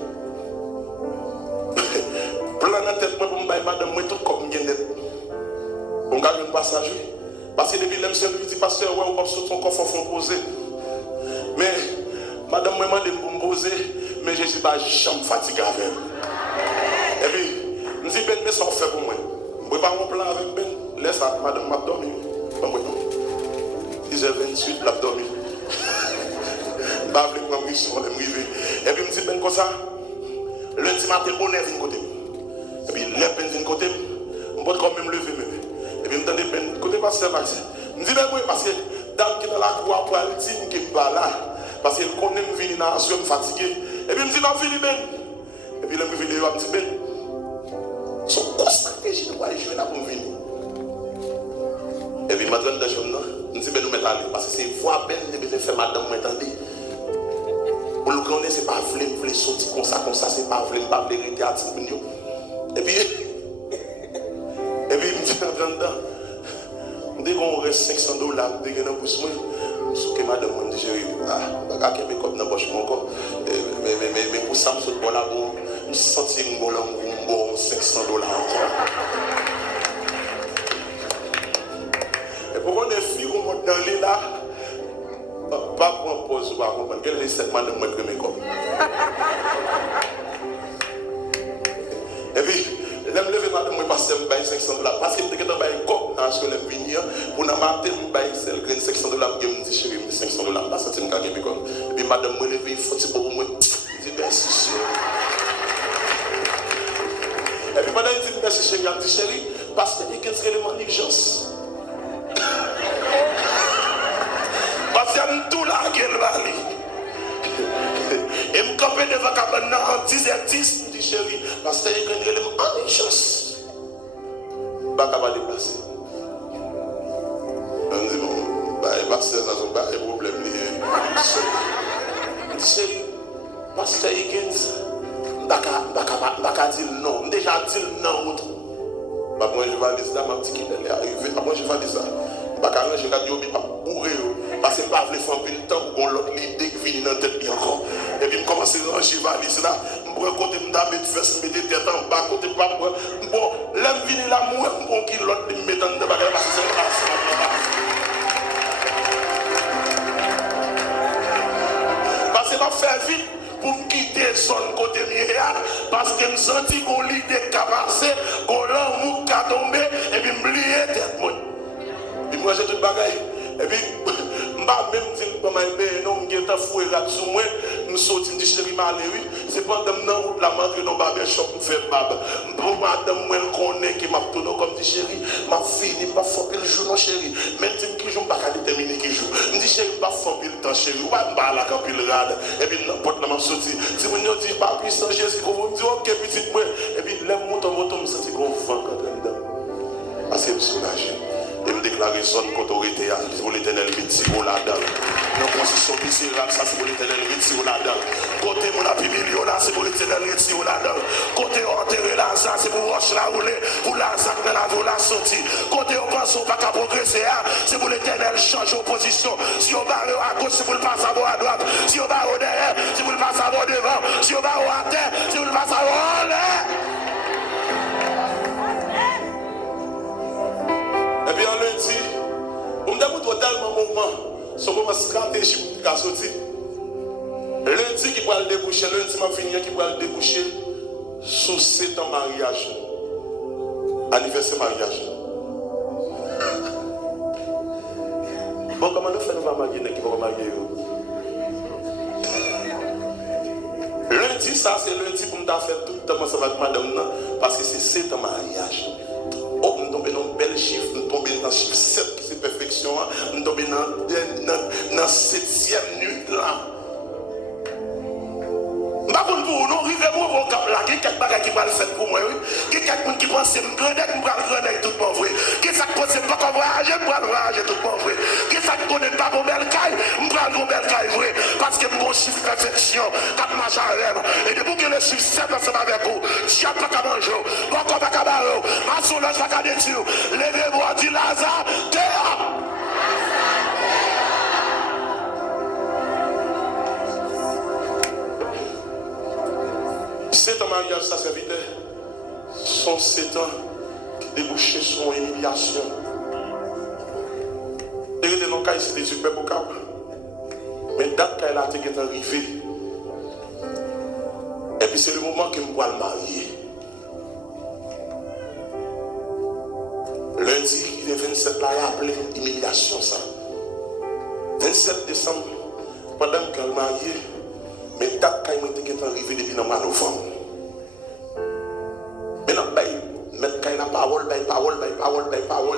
Plan dans la tête, moi, pour me dire, madame, moi, tout comme bien net. On gagne un passage, parce que depuis l'homme, c'est le petit pasteur, ouais, on va sur son coffre, on poser. Mais, madame, moi, je me poser, mais je ne suis pas jamais fatigué avec elle. Et puis, je me dis, Ben, mais ça fait pour moi. Je ne peux pas mon plan avec Ben. Laisse ça, madame m'a dormi. 10h28, je l'ai dormi. Je ne vais pas avec moi, je suis en train de me river. Et puis, je me dis, Ben, comme ça, lundi matin, on est venu côté. Et puis, les Ben vient côté, je peux quand même lever. Et puis, je me dis, Ben, côté pasteur Max. Je me dis, Ben, oui, parce que dame qui est dans la croix, pour elle dire que je ne suis pas là. Parce qu'elle connaît me venir dans la soirée, me fatigué. Et puis, je me dis, non, fini, Ben. Et puis, je me dis, Ben, son stratégie de aller jouer là pour me venir. Et puis, madame de jeune, je me dis, Ben, nous mettons aller. Parce que c'est voir Ben, je faire madame, vous m'entendez. Pour le connaître, ce n'est pas voulu sortir comme ça, c'est pas voulu, pas vérité à tout. Et puis, je me dis, madame, dès qu'on reste $500, dès qu'on a poussé, je suis madame, je me dis, je vais me comme dans la poche encore. Mais pour ça, je me suis là, je me sens que bon $500 encore. Et pour qu'on ait fille, on monte dans l'île là, pas pour un pause, on va comprendre. Quelle est cette madame, moi, que mes comme. Et puis, je me lever madame, moi, parce que je me paye $500. Parce que je me paye un cop dans ce que je venir, pour nous mater, je me paye $500, je me dis, chérie, $500. Parce que je me paye comme. Et puis, madame, moi, il faut que pour moi. Je dis, merci, chérie. Et puis, madame, il dit, merci, chérie. Elle dit, chérie, parce que il y a un élément d'urgence. Parce qu'il y a tout là qu'elle va aller. Et je me campe devant la cabane en 10h10, je dis chérie, parce qu'il y a un élément d'urgence. Je ne vais pas déplacer. Je me dis, bon, parce que ça n'a pas de problème. Chérie, Pasteur Higgins, Baka dit non. Déjà dit non. Moi, je vais dire ça, ma petite qui est arrivée. Moi, je vais dire ça. Baka, je vais dire, je vais bourrer. Parce que je ne vais pas faire un temps pour qu'on l'autre l'idée qui vient dans la tête encore. Et puis, je commence à ranger valise là. Je vais côté de mettre fesses, mettre tête en bas, côté de pas. Bon, là, je viens là, moi, je vais qui l'autre me mettre dans le bagage parce que c'est pas ça. Parce que je vais faire vite pour me quitter son côté mien. Parce que je me sens qu'on l'idée qui a passé, qu'on l'a mou qui a tombé, et puis je me lie tête. Et moi, j'ai tout le bagage. Et puis, je même si je ne pas foué là-dessous, je sorti, je dis chérie, oui. C'est pendant que je route la manque dans le barbershop, je fais bab. Pour madame, je connais qui m'a tourné comme dit chérie, ma fille, je ne pas faire le jour, non chérie. Même si je ne peux pas déterminer qui joue. Je dis chérie, je ne pas faire le temps chérie. Je ne vais pas la camper le rad. Et puis, n'importe quoi, je sorti. Si vous me dites, pas puissant Jésus, vous me dites, ok, petit moi. Et puis, les moutons, je me sens qu'on vent quand même dedans. Parce que je me soulage. Et me déclarer son autorité à l'éternel métier ou là-dedans. Dans la position viscérale, ça c'est pour l'éternel métier ou là-dedans. Côté mon appui milieu là, c'est pour l'éternel métier ou là-dedans. Côté enterré là, ça c'est pour roche la rouler, pour la zac dans la voie la sortie. Côté on pense pas qu'à progresser, c'est pour l'éternel changer opposition. Si on barre à gauche, c'est pour le passer à droite. Si on barre derrière, c'est pour le passer à devant. Si on barre à terre, c'est pour le passer à l'air. Et puis en lundi, on me demande tellement de moments, ce moment stratégique pour sortir. Lundi qui va le déboucher, lundi m'a fini qui va le déboucher sous 7 ans mariage. Anniversaire mariage. Bon, comment nous faisons nous marier qui va marier? Lundi, ça c'est lundi pour me faire tout le temps avec madame, parce que c'est 7 ans mariage. Oh, nous tombons dans un bel chiffre, nous tombons dans le chiffre 7 qui c'est perfection, nous tombons dans la 7e nuit là. Pour nous arriver au cap là, il y a quelques bagages qui vont le faire pour moi. Il y a quelqu'un qui pense que je vais grenade tout mon vrai. Qui ça ne pense pas qu'on voyager, je vais voyager tout mon vrai. Qui ça ne connaît pas mon bel caille, je vais mon bel caille vrai. Parce que mon chiffre perfection, quand marche à rêve. Et depuis que le chiffre 7 ensemble avec vous, tu n'as pas qu'à manger, encore pas qu'à barrer, ma soulage pas qu'à détruire. Levez-moi, dit Lazare, terre. C'est un mariage, ça c'est vite. Son 7 ans qui débouchaient sur une humiliation. Il était dans le cas, c'était super beau cap. Mais date qu'elle a été arrivée. Et puis c'est le moment que je vais le marier. Lundi, il est 27 là, il a appelé humiliation ça. 27 décembre, pendant qu'elle est mariée, mais date quand il est arrivé depuis le mois de novembre. Maintenant, mettre quand il a parole,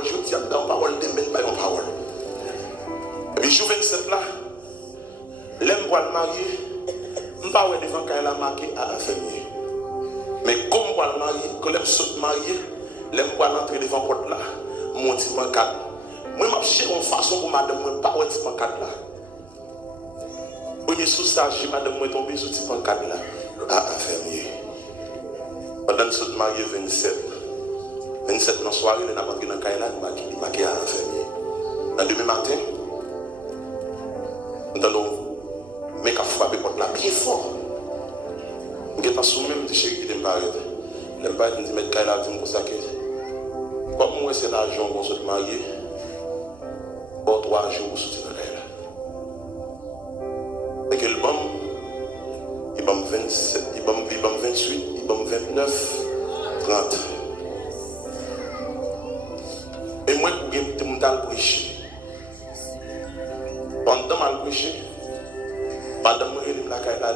je tiens dans parole, de mettre parole. Et puis, je 27 là, l'aime pour le marier, je ne sais pas devant quand il a marqué à infirmier. Mais comme pour le marier, quand l'aime saute marier, l'aime pour l'entrer devant la porte là, mon petit mancade. Moi, je cherche une façon pour madame, je ne sais pas où est-ce que mancade là. Premier sous-sage, madame, je suis tombé sur le petit mancade là, à infirmier. Pendant que je suis marié 27 dans la soirée, il a marqué dans le cahier là, il m'a marqué à infirmier. Dans demain matin, nous allons mettre à frapper contre la bien fort. Je suis sous même de chérie qui est marié. Je me dis, mettre cahier là, je me dis, comme moi c'est l'argent pour se marier, pour 3 jours pour se marier. Et que le bon, il va 27, il va 28, il va 29, 30. Et moi, pour que je me prêcher. Pendant que je prêcher, madame,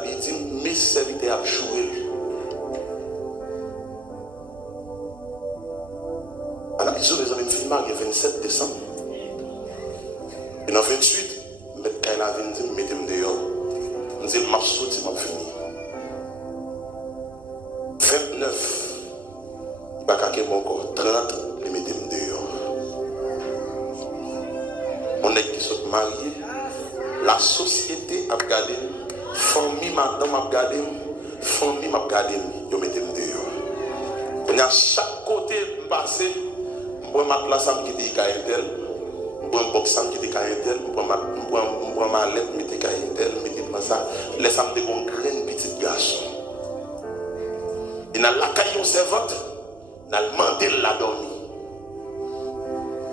elle dit, mes serviteurs ont joué. Alors, ils ont les amis filmés le 27 décembre. Et dans 28, elle a dit, mettez-moi dehors. Je dis, je suis fini. 29, il va caquer mon corps. 30, je mets dehors. On est qui sont mariés. La société a regardé, famille madame a regardé, famille m'a regardé, yo mettez dehors. On a chaque côté passé, moi ma place am qui était caïtel, moi box am qui était caïtel, moi ma lettre mettez caïtel, mettez pas ça, laisse am de bon grain petit garçon. Il n'a la caillou servante, n'a demandé la dormir.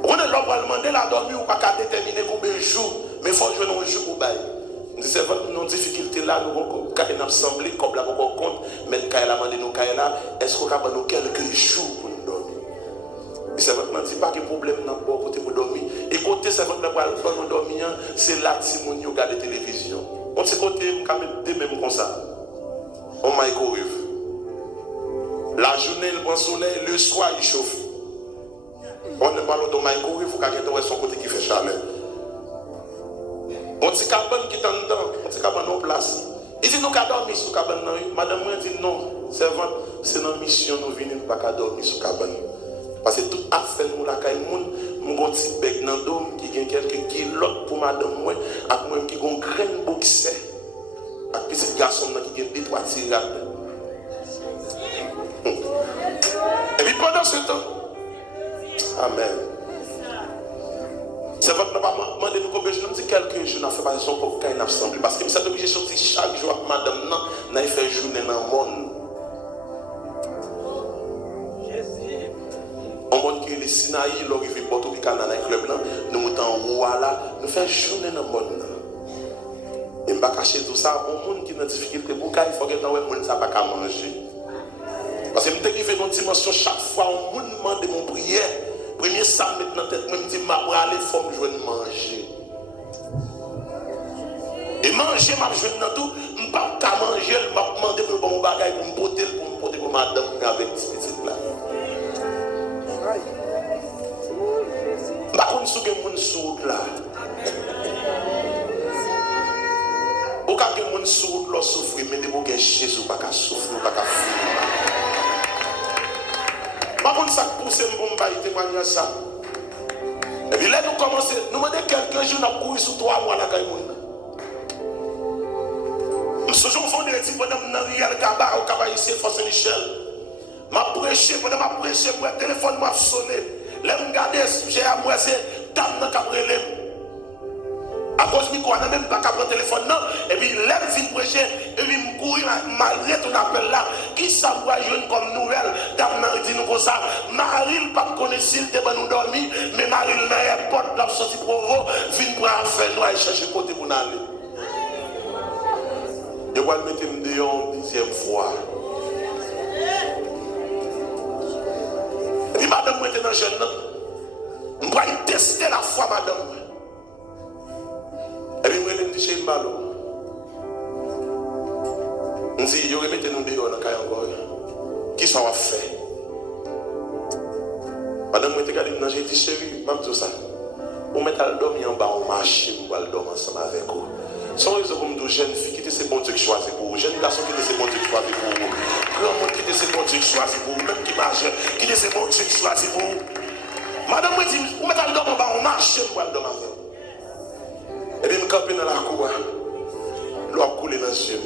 On a demandé la dormir ou pas qu'à déterminer combien de jours, mais il faut jouer un jour pour bailler. Nous disons que nos difficultés là, nous avons assemblé comme la compte, mais nous avons demandé nous est-ce qu'on a besoin quelques jours pour nous dormir? Et c'est vrai que nous ne disons pas que le problème n'a pas côté pour dormir. Et côté, c'est vrai que nous nous dormir, c'est là que nous regardons la télévision. On sait côté, nous avons des mêmes comme ça. On m'a écouté. La journée, il prend le soleil, le soir, il chauffe. On ne parle pas de microwave, il faut qu'il y ait son côté qui fait chaleur. On dit cabane qui est en dedans, on dit cabane en place. Il dit nous qu'à dormir sur cabane. Madame moi dit non, c'est notre mission, nous venons pas qu'à dormir sur cabane. Parce que tout affaire nous la caille moun, mon petit bec dans dôme qui gagne quelques kilos pour madame moi, avec moi qui gon graine boxer. Avec petit garçon qui gagne 2-3 tirades. Et puis pendant ce temps, amen. C'est vrai que nous n'avons pas demandé de combien de jours, nous disons quelques jours, nous avons fait passer son pour qu'il y ait assemblée. Parce que nous sommes obligés de sortir chaque jour avec madame, nous avons fait journée dans le monde. On monde qui est le Sinaï, l'on arrive à Porto Rico dans le club, nous montons en Rwanda, nous faisons journée dans le monde. Et nous ne pouvons pas cacher tout ça. On monde qui est dans difficulté, il faut que nous ne pouvons pas manger. Parce que je me fait une dimension chaque fois, on me demande mon prière. Premier ça met dans la tête, je me dis, je vais aller, il faut que je manger. Et manger, je vais dans tout, je ne peux pas manger, je vais demander pour mon bagage, pour me porter pour madame avec ce petit là. Je ne sais pas si je suis sourd là. Ou quand je suis sourd là, souffrir, mais de que Jésus ne peut pas souffrir, ne peut pas fuir. Par contre, ça pousse pour me témoigner ça. Et puis là, nous commençons, nous demandons quelques jours, nous avons couru sur 3 mois. Nous sommes au fond de l'équipe, pendant que nous avons au Cabaret ici, Force Michel. Je prêché, pendant que je prêché, le téléphone m'a sonné. Là, je regarde, j'ai à moi, c'est dame dans le cabrelem. À cause de moi, je n'ai même pas qu'à prendre le téléphone, non. Et puis, là, je viens prêcher, et puis, je courir, malgré ton appel là, qui s'envoie comme nouvelle, dame n'a dit nous comme ça, Marie, pas connaît s'il te nous dormir, mais Marie, n'a pas porte la sortie provo, vient pour faire nous aller chercher côté pour nous aller. Je vais le mettre dehors une 10e fois. Et puis, madame, moi, dans jeune, je vais tester la foi, madame. Et puis, je vais chez une balle. Je dis, je vais mettre nous dehors dans le cas encore. Qui ça va faire? Madame, j'ai dit, chérie, même tout ça. On met à dormir en bas, on marche, on va dormir ensemble avec vous. Sans raison comme de jeunes filles qui étaient ces bons Dieu qui choisissent pour vous, jeunes garçons qui étaient ces bons Dieu qui choisissent pour vous, grand monde qui étaient ces bons Dieu qui choisissent pour vous, même qui marchent, qui étaient ces bons Dieu qui choisissent pour vous. Madame, moi, dit, on met à dormir en bas, on marche, on va dormir avec vous. Et puis, je campe dans la cour, l'eau a coulé dans les yeux.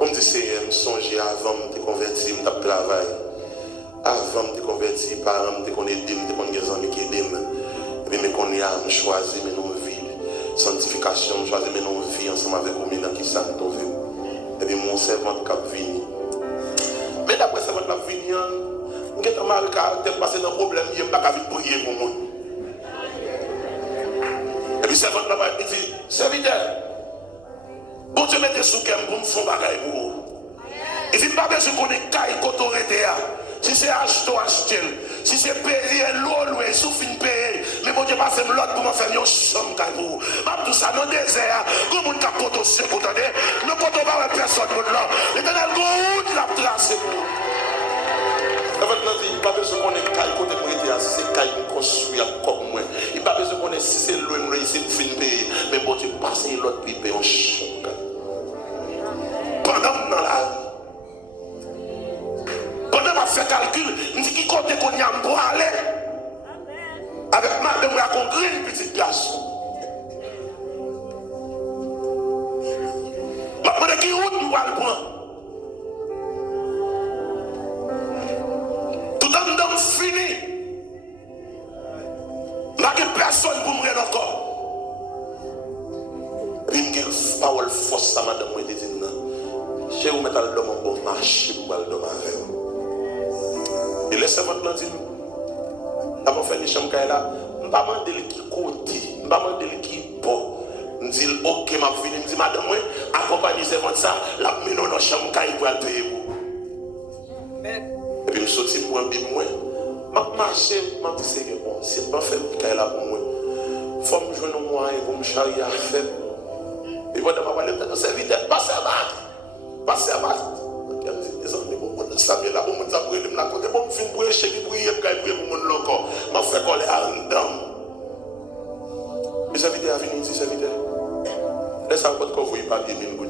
On me dit, Seigneur, je songe avant de me convertir, je travaille. Avant de me convertir, parents, de connaître, de connaître des amis qui aident. Et puis, je connais, je choisis mes noms de vie. Sanctification, je choisis mes noms de vie ensemble avec vous, qui sont dans vie. Et puis, mon servant cap vini. Mais d'après servant cap vini, je suis mal caractère parce que dans le problème, je ne peux pas prier pour moi. Et puis, servant là-bas, il dit, serviteur, bon Dieu mettez sous qu'elle pour me faire bagaille pour vous. Il dit, pas besoin qu'on ait caille autorité. Si c'est acheter, acheter. Si c'est payer, l'eau, louer, souffle, payer. Mais bon Dieu, pas faire l'autre pour me faire une chambre pour vous. Pas tout ça dans le désert. Comme on a poteau sec, vous entendez? Ne poteau pas avec personne là. L'éternel, route la tracé pour vous. Il n'y a pas besoin qu'on ait caille côté pour aider. Si c'est caille, on construit comme moi. Il n'y a pas besoin qu'on ait, si c'est loin, on essaie de finir payer. Mais bon Dieu, passer l'autre pour payer une chambre. Pendant dans la vie. Pendant que je fais calcul, je dis qui compte qu'on y a pour aller. Avec madame, on a une petite garçon. prendre. Tout en dedans fini. Il n'y a personne pour me rendre encore. Et puis, il y a une parole force, ça madame, moi, dit non. Je vais vous mettre dans mon bon marché pour aller dans ma rêve. Et laissez votre nom dire, avant de faire les chambres là, je ne vais pas demander qui côté, je ne vais pas demander qui bon. Je dis, ok, ma fille, je dis, madame, moi, accompagnez ça, la mine dans la chambre pour aller payer vous. Et puis, je sortis pour un bim, moi. Je marche, je dis, c'est bon, c'est pas fait pour là pour moi. Il faut me joindre moi et pour me charrier à faire. Et voilà, je vais parler, c'est vite, passez à battre. Passez à battre. Les amis, bon, ça vient là, bon, ça brûle, me la côté, bon, fin pour échec, pour y aller, pour mon encore. Je fais coller à un dame. Les invités à venir, les invités. Laisse-moi pas de quoi vous y parler, mais vous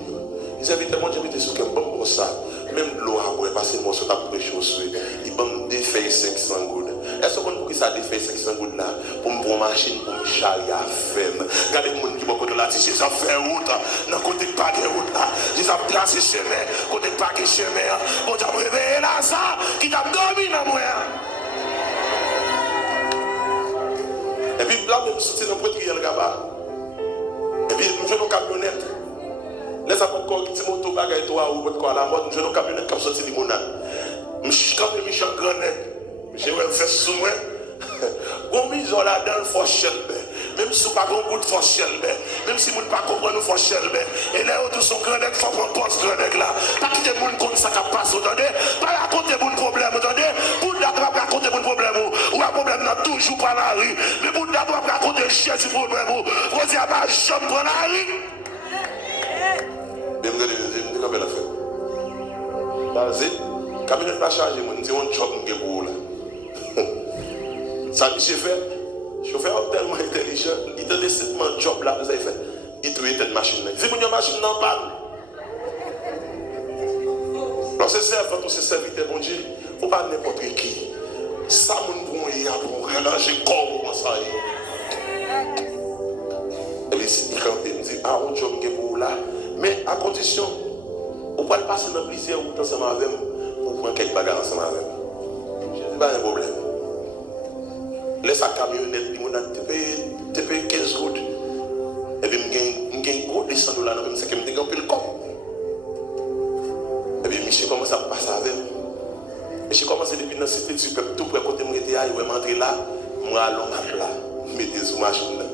les invités, moi, j'invite sur un bon ça. Même l'eau à boire, parce que moi, je suis prêché au sujet. Ils vont défaire 500 gouttes. Est-ce qu'on peut ça défaire 500 gouttes là pour me prendre une machine, pour me charrier à faire? Regardez les gens qui vont côté là, si ça fait route, dans côté pas de route là, si ça trace chemin, côté pas de chemin, on t'a réveillé là, ça, qui t'a dormi dans moi. Et puis là, même si c'est dans le poitrine, le gars. Et puis, nous jouons nos camionnettes. Laisse après encore qui dit moto bagaille toi ou quoi à la mode, nous jouons nos camionnettes comme sorti limonade. Je suis quand même Michel Granet. J'ai fait sous moi. Bon, ils ont là dans le fourchette. Même si vous n'avez pas de fourchette. Même si vous ne pas comprendre le fourchette. Et là, tous sont grenades, il faut prendre poste grenade là. Pas quitter les gens comme ça qui passe, attendez. Pas raconter mon problème, attendez. Pour d'abord raconter mon problème. Ou un problème n'a toujours pas la rue. Mais pour d'abord raconter le chien du problème. Vous dites, ma chambre prend la rue. Je me dis, comment elle a fait? Vas-y. Quand il n'est pas chargé, je me dis, on job pour là. Ça dit, chauffeur tellement intelligent, il te décide mon job là, vous avez fait. Il te une machine là. Il dit, une machine n'en parle. Lorsque c'est servant ou c'est serviteur, bon Dieu, il ne faut pas n'importe qui. Ça, mon bon, il y a pour relancer comme ça. Et puis, il me dit, ah, on job pour là. Mais à condition, on peut passer dans plusieurs routes ensemble avec moi pour prendre quelques bagages ensemble avec moi. Je dis, pas un problème. Laisse la camionnette, tu payes 15 routes. Et puis, je gagne gros descendre là, c'est que je me dis, le corps. Et puis, monsieur commence à passer avec moi. Monsieur commence depuis dans la cité du peuple, tout près côté de moi, il va m'entrer là, moi, allons là, mettez sur machine là.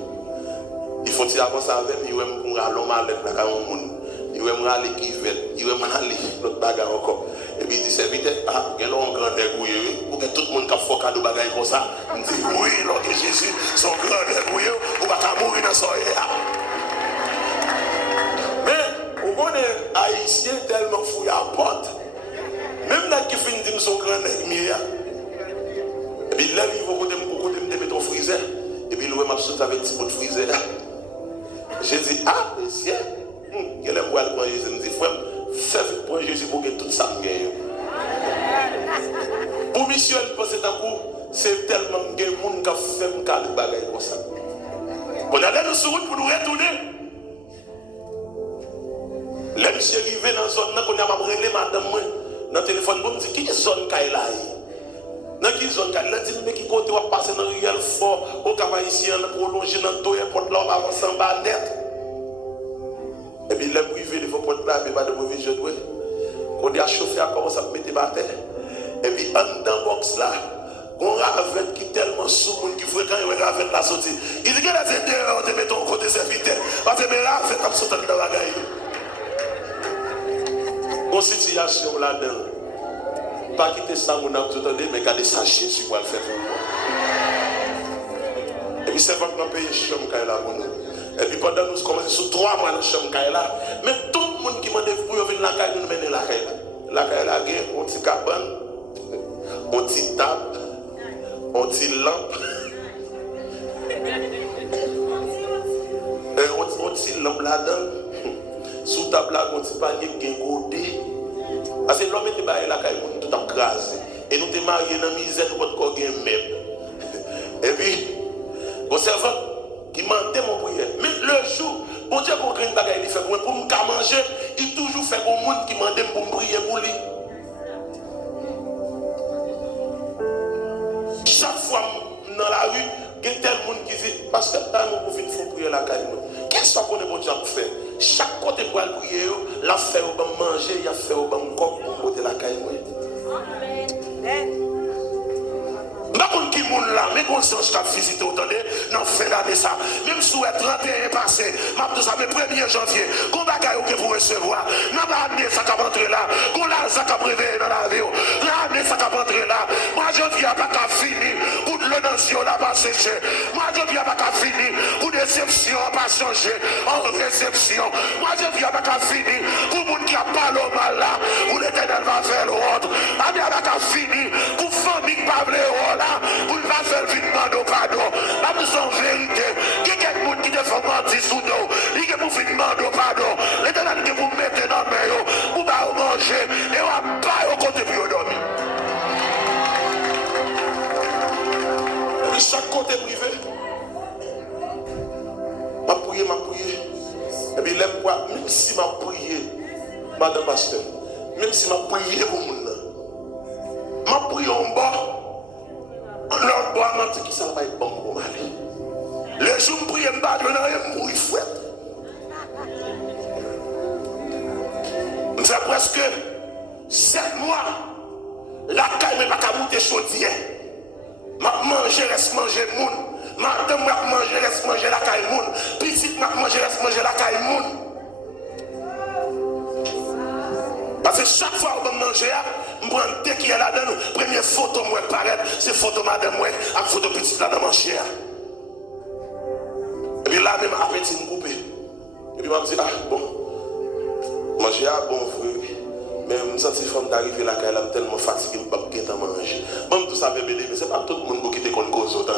Il faut dire avant ça avec moi, il va allons mal là, quand on il va aller qui veut, il va aller l'autre bagarre encore. Et puis il dit, c'est vite, ah, il y a un grand dégouillé, pour que tout le monde qui a fait cadeau bagaille comme ça. Il dit, oui, lorsque Jésus, son grand dégouillé, on va mourir dans son air. Mais, on est haïtien tellement fouillé à la porte. Même là qui finit de dire son grand dégouillé. Et puis là, il va côté mettre au freezer. Et puis il va m'absorber avec un petit bout de freezer. J'ai dit, ah, mais c'est. Il aime voir le point Jésus. Il me dit, frère, fais vite point Jésus pour que tout ça me gagne. Pour Michel, c'est tellement de monde qui a fait un cas de bagaille comme ça. On a allé sur route pour nous retourner. Là, monsieur est arrivé dans la zone, on a relé madame dans le téléphone, on me dit, qui est la zone qui est là? Dans quelle zone qui est là? Il dit, mais qui côté va passer dans le réel fort, au Cap ici, on a prolongé dans le dos, porte là, on va avancer en bas net. Et puis, les privés, il faut prendre là, mais pas de mauvais jeu de jouer. Quand il a chauffé, il commence à mettre par terre. Et puis, en dans le box là, on ravette qui est tellement sourd, qui fréquente, il ravette la sortie. Il dit que là, c'est dehors, on te met ton côté serviteur. Parce que ravette comme ça dans la bagaille. Une situation là-dedans. Pas quitter ça, mon âme, tout mais garder ça chez sur quoi le faire pour moi. Et puis, c'est pas que nous payons chez nous, là, pour nous. Et puis pendant nous commençons sur 3 mois dans la chambre là, mais tout le monde qui m'a dit pour venir la caille, nous mener la caille. La caille là, on petit cabane, on petit table, on petit lampe. Et on petit lampe là-dedans. Sous table là, on petit panier qui est godé. Parce que l'homme était barré la caille, tout a crasé. Et nous sommes mariés dans la misère, nous sommes encore même. Et puis, au servant, qui mentait mon prière. Mais le jour, bon Dieu, qu'on crée une bagaille, il fait pour me manger, il toujours fait pour un monde qui m'a demandé pour prier pour lui. Chaque fois dans la rue, il y a tel monde qui dit, parce que là, nous pouvons prier la caille. Qu'est-ce qu'on est bon Dieu pour faire? Chaque côté pour prier, il a fait au manger, il a fait au corps pour monter la caille. Pas qui moun là, mais qu'on s'en a visité autant de dans fin d'année ça. Même si vous êtes 31 passé, m'a tout ça, mais 1er janvier, qu'on bagaille que vous recevoir. N'a pas amené ça qu'à rentrer là, qu'on l'a ça qu'à préveiller dans la vie. N'a amené ça qu'à rentrer là. Moi je viens pas qu'à finir pour le nation là pas sécher. Moi je viens pas qu'à finir pour déception pas changer en réception. Moi je viens pas qu'à finir pour moun qui a pas le mal là, pour l'Éternel va faire l'autre. A bien pas qu'à finir pour famille qui pas là. Pour ne pas faire vite demander pardon. La plus en vérité, il y a quelqu'un qui défend mentir sous nous. Il y a pour vite demander pardon. L'Éternel qui vous mettez dans le main, vous va manger et on va pas au côté pour dormir. Et chaque côté privé, m'a prié. Et puis même si m'a prié, madame pasteur, même si m'a prié pour moun, m'a prié en bas. L'autre bois mentir qui ça va être bon pour m'aller. Les jours me prient, je n'ai rien mourir fouette. Ça fait presque 7 mois. La caille n'est pas qu'à monter chaudière. Ma manger, reste manger moun. Madame m'a manger, reste manger la caille moun. Petite m'a manger, reste manger la caille moun. Parce que chaque fois que je mange, je prends un thé qui est là-dedans. Première photo moi paraît, c'est photo madame moi, avec photo petite là dans mon chien. Et puis là même appétit me couper. Et puis je me dis, ah bon, manger à bon frère. Mais je me sens femme d'arriver là, quand elle est tellement fatiguée, je ne peux pas manger. Bon, tout ça bébé, mais ce n'est pas tout le monde qui te connaît cause autant.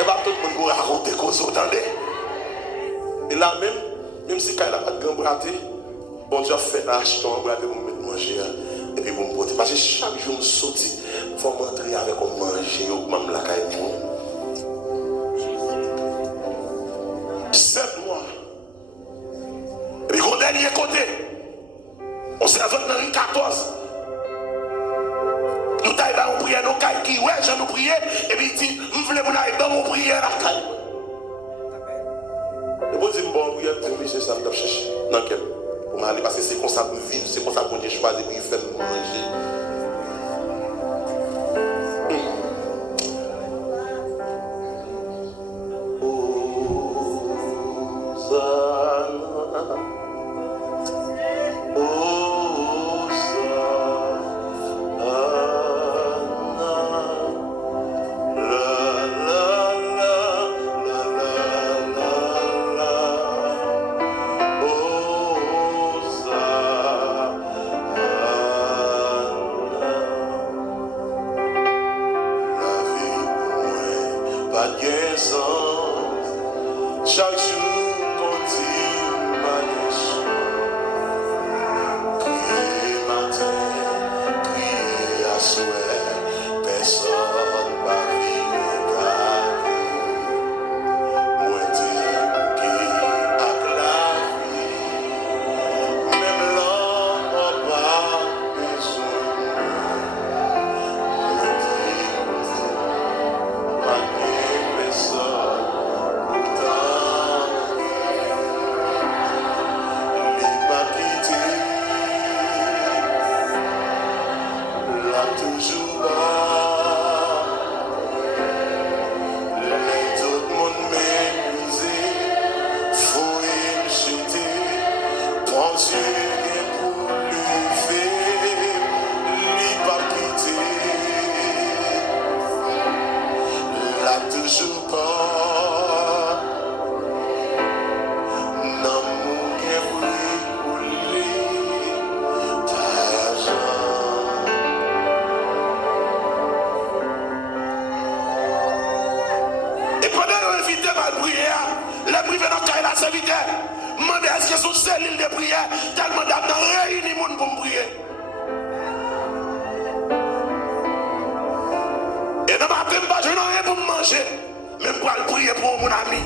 Et pas tout le monde qui raconte cause autant. Et là même si quand elle n'a pas de grand braté, bon Dieu fait acheter un bras pour me mettre manger et puis pour me porter. Parce que chaque jour je saute, il faut m'entrer avec un manger ou même la caille. 7 mois. Et puis au dernier côté, on s'est rendu dans 14. Nous avons prié nos cailles qui, ouais, je nous prié, et puis il dit, je voulais mon prier la caille. Et vous dites, bon, prière, c'est ça, je cherche. Dans quel? Pour m'aller, parce que c'est comme ça pour vivre, c'est comme ça pour Dieu choisir pour faire manger. Chaque jour, continue ma nation. Crier matin, crier à souhait, personne ne va vivre garder. Moi, dire qui a la vie, même l'homme n'a pas besoin. Moi, dire, pas de personne. L'île de prière, tellement d'abord réunis les gens pour me prier. Et dans ma matin, je n'ai rien pour me manger, même pour aller prier pour mon ami.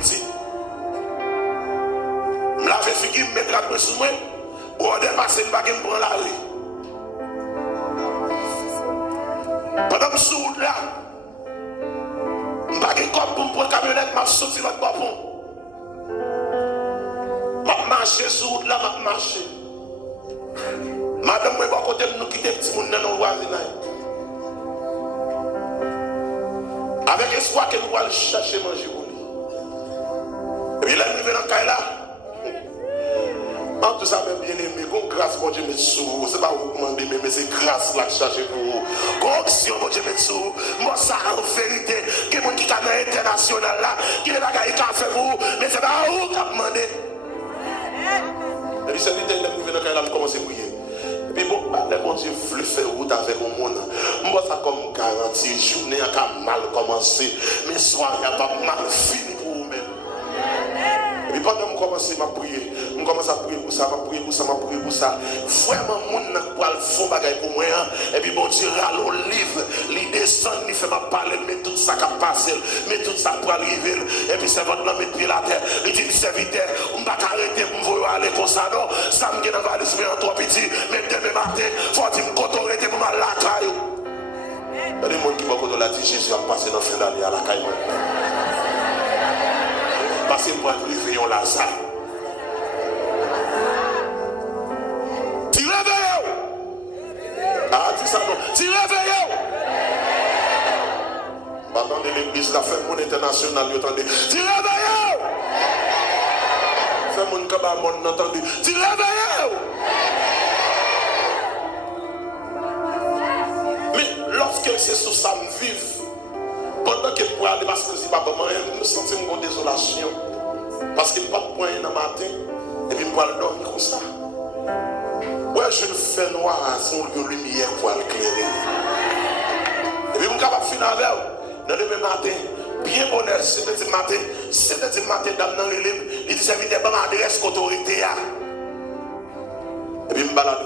Je l'avais fini, je me mettre après sous moi, Ou on dépasse une bague pour la rue. Pendant que je suis là, je ne vais pas pour me prendre la camionnette, je vais sortir l'autre bord. Je vais marcher sur là, je vais marcher. Madame, je vais côté de nous quitter petit monde dans nos voisinages. Avec espoir que nous allons chercher manger pour lui. Et puis là, nous venons dans le cas là. Tout ça même bien aimé, qu'on grâce pour Dieu mettre sous vous. C'est pas vous demander, mais c'est grâce là que cherchez pour vous. Corruption pour Dieu mettre sous vous. Moi, ça en vérité, que les gens qui sont dans l'international là, qui les bagailles qui ont fait pour vous, mais c'est pas vous qui avez demandé. Et puis, c'est l'idée que nous venons quand nous commençons à prier. Et puis, bon, les bon Dieu veut faire route avec le monde. Moi, ça comme garantie, journée a mal commencé, mais soir, il n'y a pas mal fini pour vous-même. Et puis pendant que je commence à prier, je commence à prier pour ça, je prier pour ça, je prier pour ça. Vraiment, je ne peux pas faire bagaille pour moi. Et puis bon Dieu, râle livre, il descend, il fait ma parler, mais tout ça qui a passé, mais tout ça pour arriver. Et puis c'est votre nom mettre pied la terre. Il dit, serviteur, on ne va pas arrêter pour me aller comme ça, non. Ça me dit dans la valise, mais en trois petits, mais demain matin, il faut dire que je arrêter pour me la caille. Il y a des gens qui m'ont dit, Jésus a passé dans la fin d'année à la caille. Parce que moi, nous vivons là, ça. Tu réveilles. Ah, dis ça non. Tu réveilles. Pendant que l'église, la fête monde internationale, vous entendez. Tu réveilles. Fais mon cabal, mon entendez. Tu réveilles. Mais lorsque c'est sous ça, me vive. Pendant que pour aller parce que si papa je me sens une désolation parce qu'il n'y a pas de point dans le matin et puis je vais dormir comme ça. Ouais, je le fais noir à son lumière pour l'éclairer. Et puis je suis capable de finir avec vous. Dans le même matin, bien bonheur, c'était le matin, dame dans le livre, il dit c'est vite pas m'adresse qu'autorité. Et puis je me balade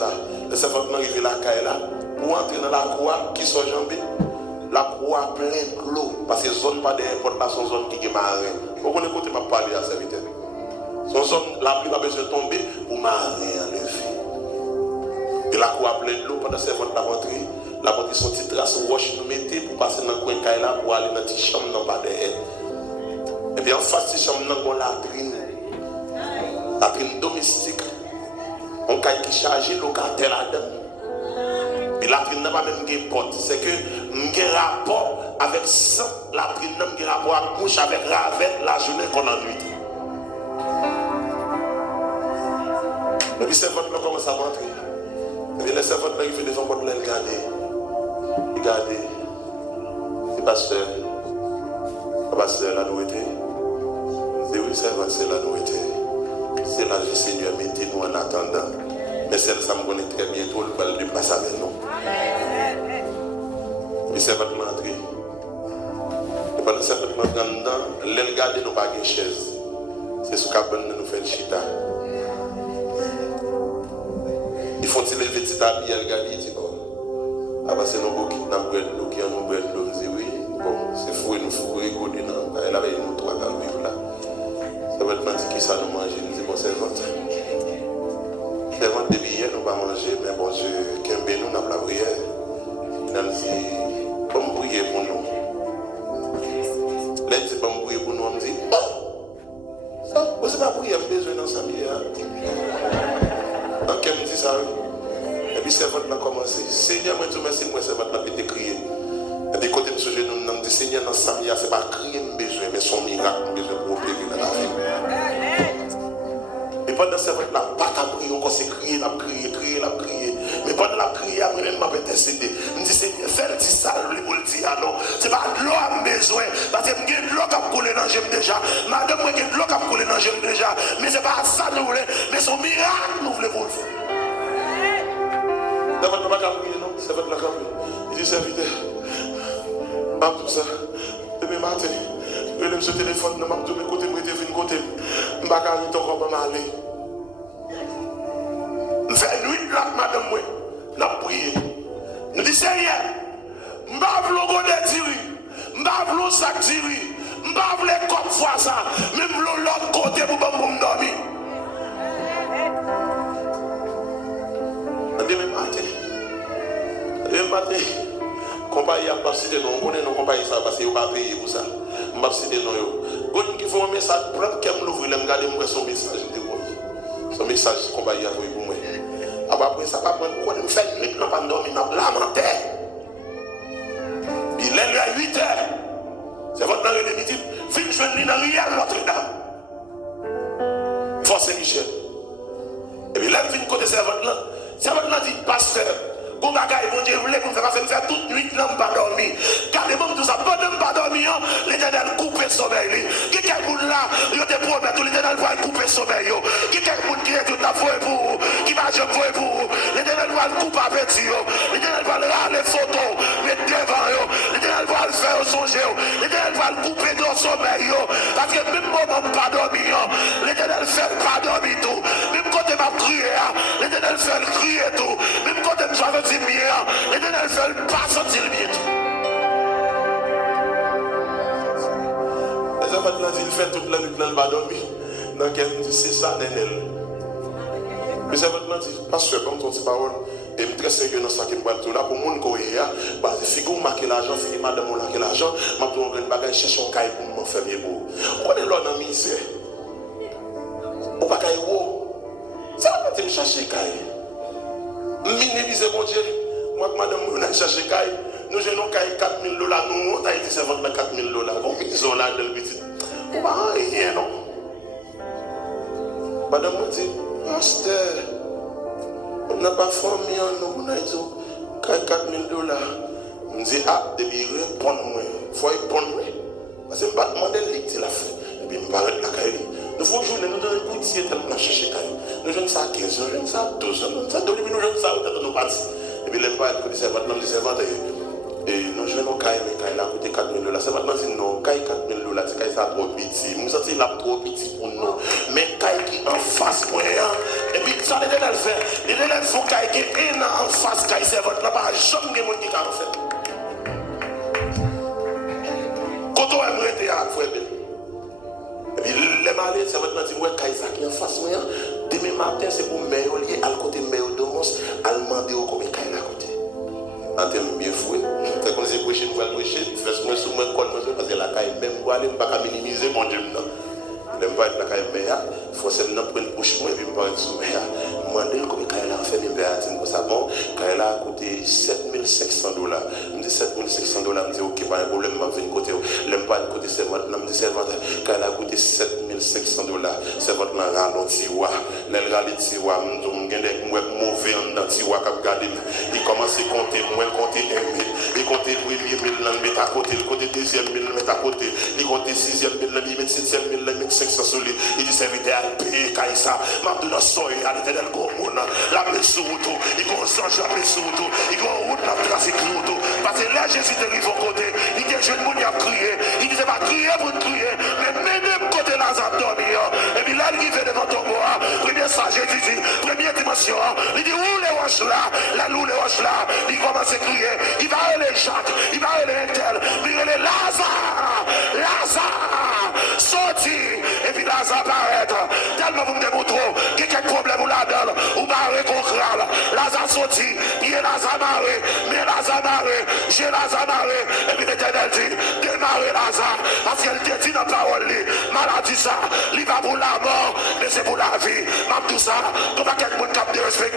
là. Et c'est votre arrivé là, pour entrer dans la croix qui sont jambées. La croix pleine de l'eau, parce que la zone pas d'importe là, son zone qui est marée. Vous connaissez côté m'a parlé à serviteur. Son zone, la pluie n'a pas besoin de tomber pour marée enlever. Et la croix pleine de l'eau, pendant que la rentrée, la rentrée son petit trace roche nous mettez pour passer dans le coin de là pour aller dans la petite chambre, non pas derrière. Et bien en face de la chambre, nous avons la latrine domestique. On a qui charge le locataire là-dedans. Et la latrine n'a pas même de porte. C'est que j'ai un rapport avec ça. La latrine n'a pas rapport avec couche avec la journée qu'on a nuit. Et puis, c'est votre là commence à rentrer. Et puis, les servantes là, il fait devant votre là, regardez. Le pasteur, la nouété. C'est oui, c'est la nouété. C'est la vie, Seigneur, mettez-nous en attendant. Mais celle ça me connaît très bientôt, le bal de place avec nous. Et c'est votre entrée. Et pendant que c'est votre entrée dedans, l'aile garde nous pas de chaise. C'est ce qu'on nous fait chita. Il faut lever petit habit, elle garde, il dit bon. Ah, c'est nos qui n'ont pas de l'eau, qui ont pas de l'eau, dit oui. Bon, c'est fou, nous fou, écoutez, non. Elle avait une trois dans le vivre là. Ça va être dit qui ça nous manger, nous dit bon, c'est votre. C'est vraiment des billets, nous ne pas manger, mais bon Dieu, qu'un bé nous n'a pas la prière. Il nous dit, comme prier pour nous. Là, il dit, comme prier pour nous, on me dit, oh, ça, vous n'avez pas prié, vous avez besoin dans sa vie. Donc, elle me dit ça, oui. Et puis, c'est votre là commencé. Seigneur, moi, tout merci, moi, c'est votre là qui crié. Et puis, côté de ce jeune, nous me dit, Seigneur, dans sa vie, ce n'est pas crier, besoin, mais son miracle, besoin pour opérer dans la vie. Et pendant ce temps-là, pas qu'à prier, on s'est crié, la crié. Mais pendant la prière, après même m'a intercédé. Je me dis, Seigneur, fais le petit salve pour le dire, non. C'est pas de l'eau à besoin. Parce que j'ai de l'eau qui a coulé dans le gemme déjà. Madame, j'ai de l'eau qui a coulé dans le gemme déjà. Mais c'est pas ça nous voulons. Mais son miracle, nous voulons pour le faire. C'est votre pas prier, non? C'est votre pas prier. Il dit, serviteur, pas tout ça. Demain matin, je vais me sur le téléphone, je vais me côté, je vais me côté. Je vais encore m'aller. Je fais nuit là, madame, je vais prier. Je dis, Seigneur, je ne vais pas vous dire, je ne vais pas vous sac dire, je ne vais pas vous comme fois ça, mais je vais l'autre côté pour me dormir. matin, compagnie a pas cité non, on connaît nos compagnies ça parce qu'ils n'ont pas payé pour ça. Je ne vais pas citer non. Quand il faut un message propre, qui me l'ouvre, je regarde son message. Son message, compagnie a envoyé pour moi. Après ça, pas prendre quoi, je me fais une nuit, je ne pas dormir, je me lamenté. Il est à 8 heures. C'est votre nom de midi. Fin de journée dans Riel Notre-Dame. Force Michel. Et puis là, je viens côté servante là. Servante là dit, pasteur, bon bagaille, bon Dieu, vous voulez qu'on fasse toute nuit, je n'ai pas dormi. Gardez-moi tout ça, pendant que je n'ai pas dormi, l'Éternel coupe le sommeil. Qui est quelqu'un là, il te promet, tout l'Éternel va couper le sommeil. Qui est quelqu'un qui est tout à fait pour vous, qui va jamais pour vous. L'Éternel va le couper à petit. L'Éternel va le râler les photos, mettre devant. L'Éternel va le faire songer. L'Éternel va le couper dans le sommeil. Parce que même moi, je n'ai pas dormi. L'Éternel fait pas dormir tout. Même quand tu m'as crié, l'Éternel fait le crier tout. Même quand tu m'as senti bien, l'Éternel fait pas sentir bien tout. Les enfants il fait toute la nuit, il n'a pas dormi. Dans quel c'est ça, Nénel. Mais ça va te dire, pasteur, comme ton petit parole, et je suis très sérieux dans ça qui me parle tout là, pour mon courrier, parce que si vous marquez l'argent, si madame vous marquez l'argent, je vais vous faire chercher un caille pour me faire mieux. On est là dans la misère. On va caille où? Ça va pas me chercher caille. Minimiser mon Dieu. Moi, madame, on a cherché caille. Nous avons caille 4 000 $. Nous, on a été servant de 4 000 $. Bon, ils ont là dans le petit. On va rien, non. Madame me dit, pasteur, on n'a pas formé en nous, on a dit 4 000 $. Je me dis, ah, depuis répondre-moi, il faut répondre-moi. Parce que je ne vais pas demander l'électricité la fin. Et puis je vais arrêter la caille. Nous faisons journée, nous donnons un coup de ciel tellement chercher caille. Nous jeunes ça 15, nous jeunes ça 12, nous jeunes ça 12, nous jeunes ça 8, nous partis. Et puis les parents, les servantes, les servantes, et nous jeunes nos caille, mais caille là coûté 4 000 $. C'est maintenant dit non, caille 4 000 $, c'est caille ça trop petit. Nous sentons là trop petit pour nous. Mais caille qui en face pour rien. Et puis ça les élèves fait. Les élèves font caille qui est en face caille servante là pas jamais de monde qui en fait. Quand on aime rester à frère. Et puis les malades servantes dit ouais caille ça qui en face pour rien. Demain matin c'est pour meilleur lié à côté meilleur d'Omos, à demander au combien caille là côté. En termes bien fouet. C'est comme si prêcher, nous allons prêcher, fais-moi sous mon col, parce que la caille même, pour aller, je ne peux pas minimiser mon Dieu. Je ne peux pas être la caille meilleure, il faut que je prenne une bouche et puis je me sous meilleur. Moi, je dis que la caille a fait une béatine pour ça. Bon, la caille a coûté 7 500 $. Je me dis 7 500 $, je me dis ok, pas de problème, je vais côté. Je ne pas de côté servante, je me dis servante, la caille a coûté 7 500 $. Servante m'a ralenti, elle ralenti, je me mauvais dans tiwa qui regarde. Il commence à compter, moi compter 1 000. Il compte le premier 1000, il met à côté, il compte le deuxième 1000, il met à côté, il compte le 6e 1000, il met 7e 1000, il met 500 sur lui. Il dit serviteur à payer Kaïsa, m'a donné soy à l'éternel gomoun, la met sur tout, il compte change la met sur tout, il compte route la trace tout. Parce que là Jésus arrive au côté, il dit jeune monde a crié, il dit c'est pas crier pour crier, mais même côté Lazare dormir. Et puis là il vient devant ton bois, premier sage Jésus dit, première dimension, il dit où les roches là, la loue les roches là, il commence à crier, il va aller Jacques, il va aller Intel, il va aller Lazare, sorti, et puis Lazare apparaît, tellement vous me démontrez, qu'il y a quelques problèmes ou là-dedans, ou barré qu'on crâle, Lazare sorti, il est Lazare marré, mais Lazare marré, j'ai Lazare marré, et puis l'Éternel dit, démarrer Lazare, parce qu'elle te dit dans la parole, maladie ça, il va pour la mort, mais c'est pour la vie, même tout ça, comme à quelqu'un qui a de respect,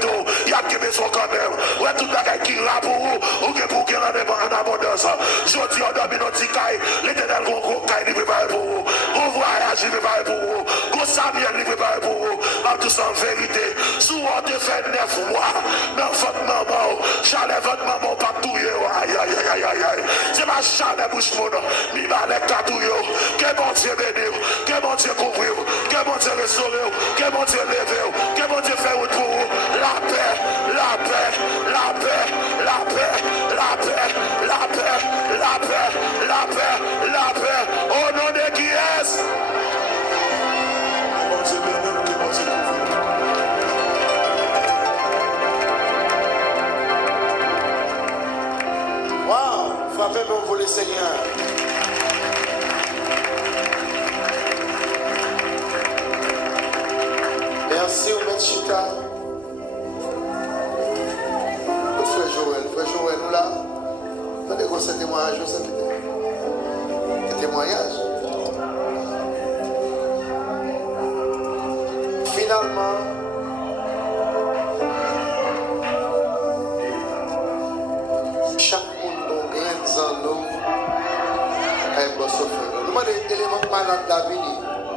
il y a des besoins quand même, ouais, tout le monde qui l'a pour vous, ou que pour qu'il en ait en abondance, je dis, on a mis notre caille, l'Éternel, gros caille, il prépare pour vous, gros voyage, il prépare pour vous, gros Samuel, il prépare pour vous, même tout ça en vérité, souvent te fait 9 mois, dans votre maman, chalet votre maman, pas tout, aïe, c'est ma chalet bouche mon, mi balai katouyo, que bon Dieu bénir, que bon Dieu couvrir, que bon Dieu restaurer, que bon Dieu lever, que bon Dieu faire route pour vous, la paix, la paix, la paix, la paix, la paix, la paix, la paix, la paix, la paix, au nom de qui est-ce? Wow, frappez-moi pour le Seigneur. Merci au maître Chita. Frère Joël, nous là, attendez quoi ce témoignage, ça fait témoignage. Finalement, chaque monde a un grain de nous, un bon souffle. Nous avons des éléments malades d'avenir.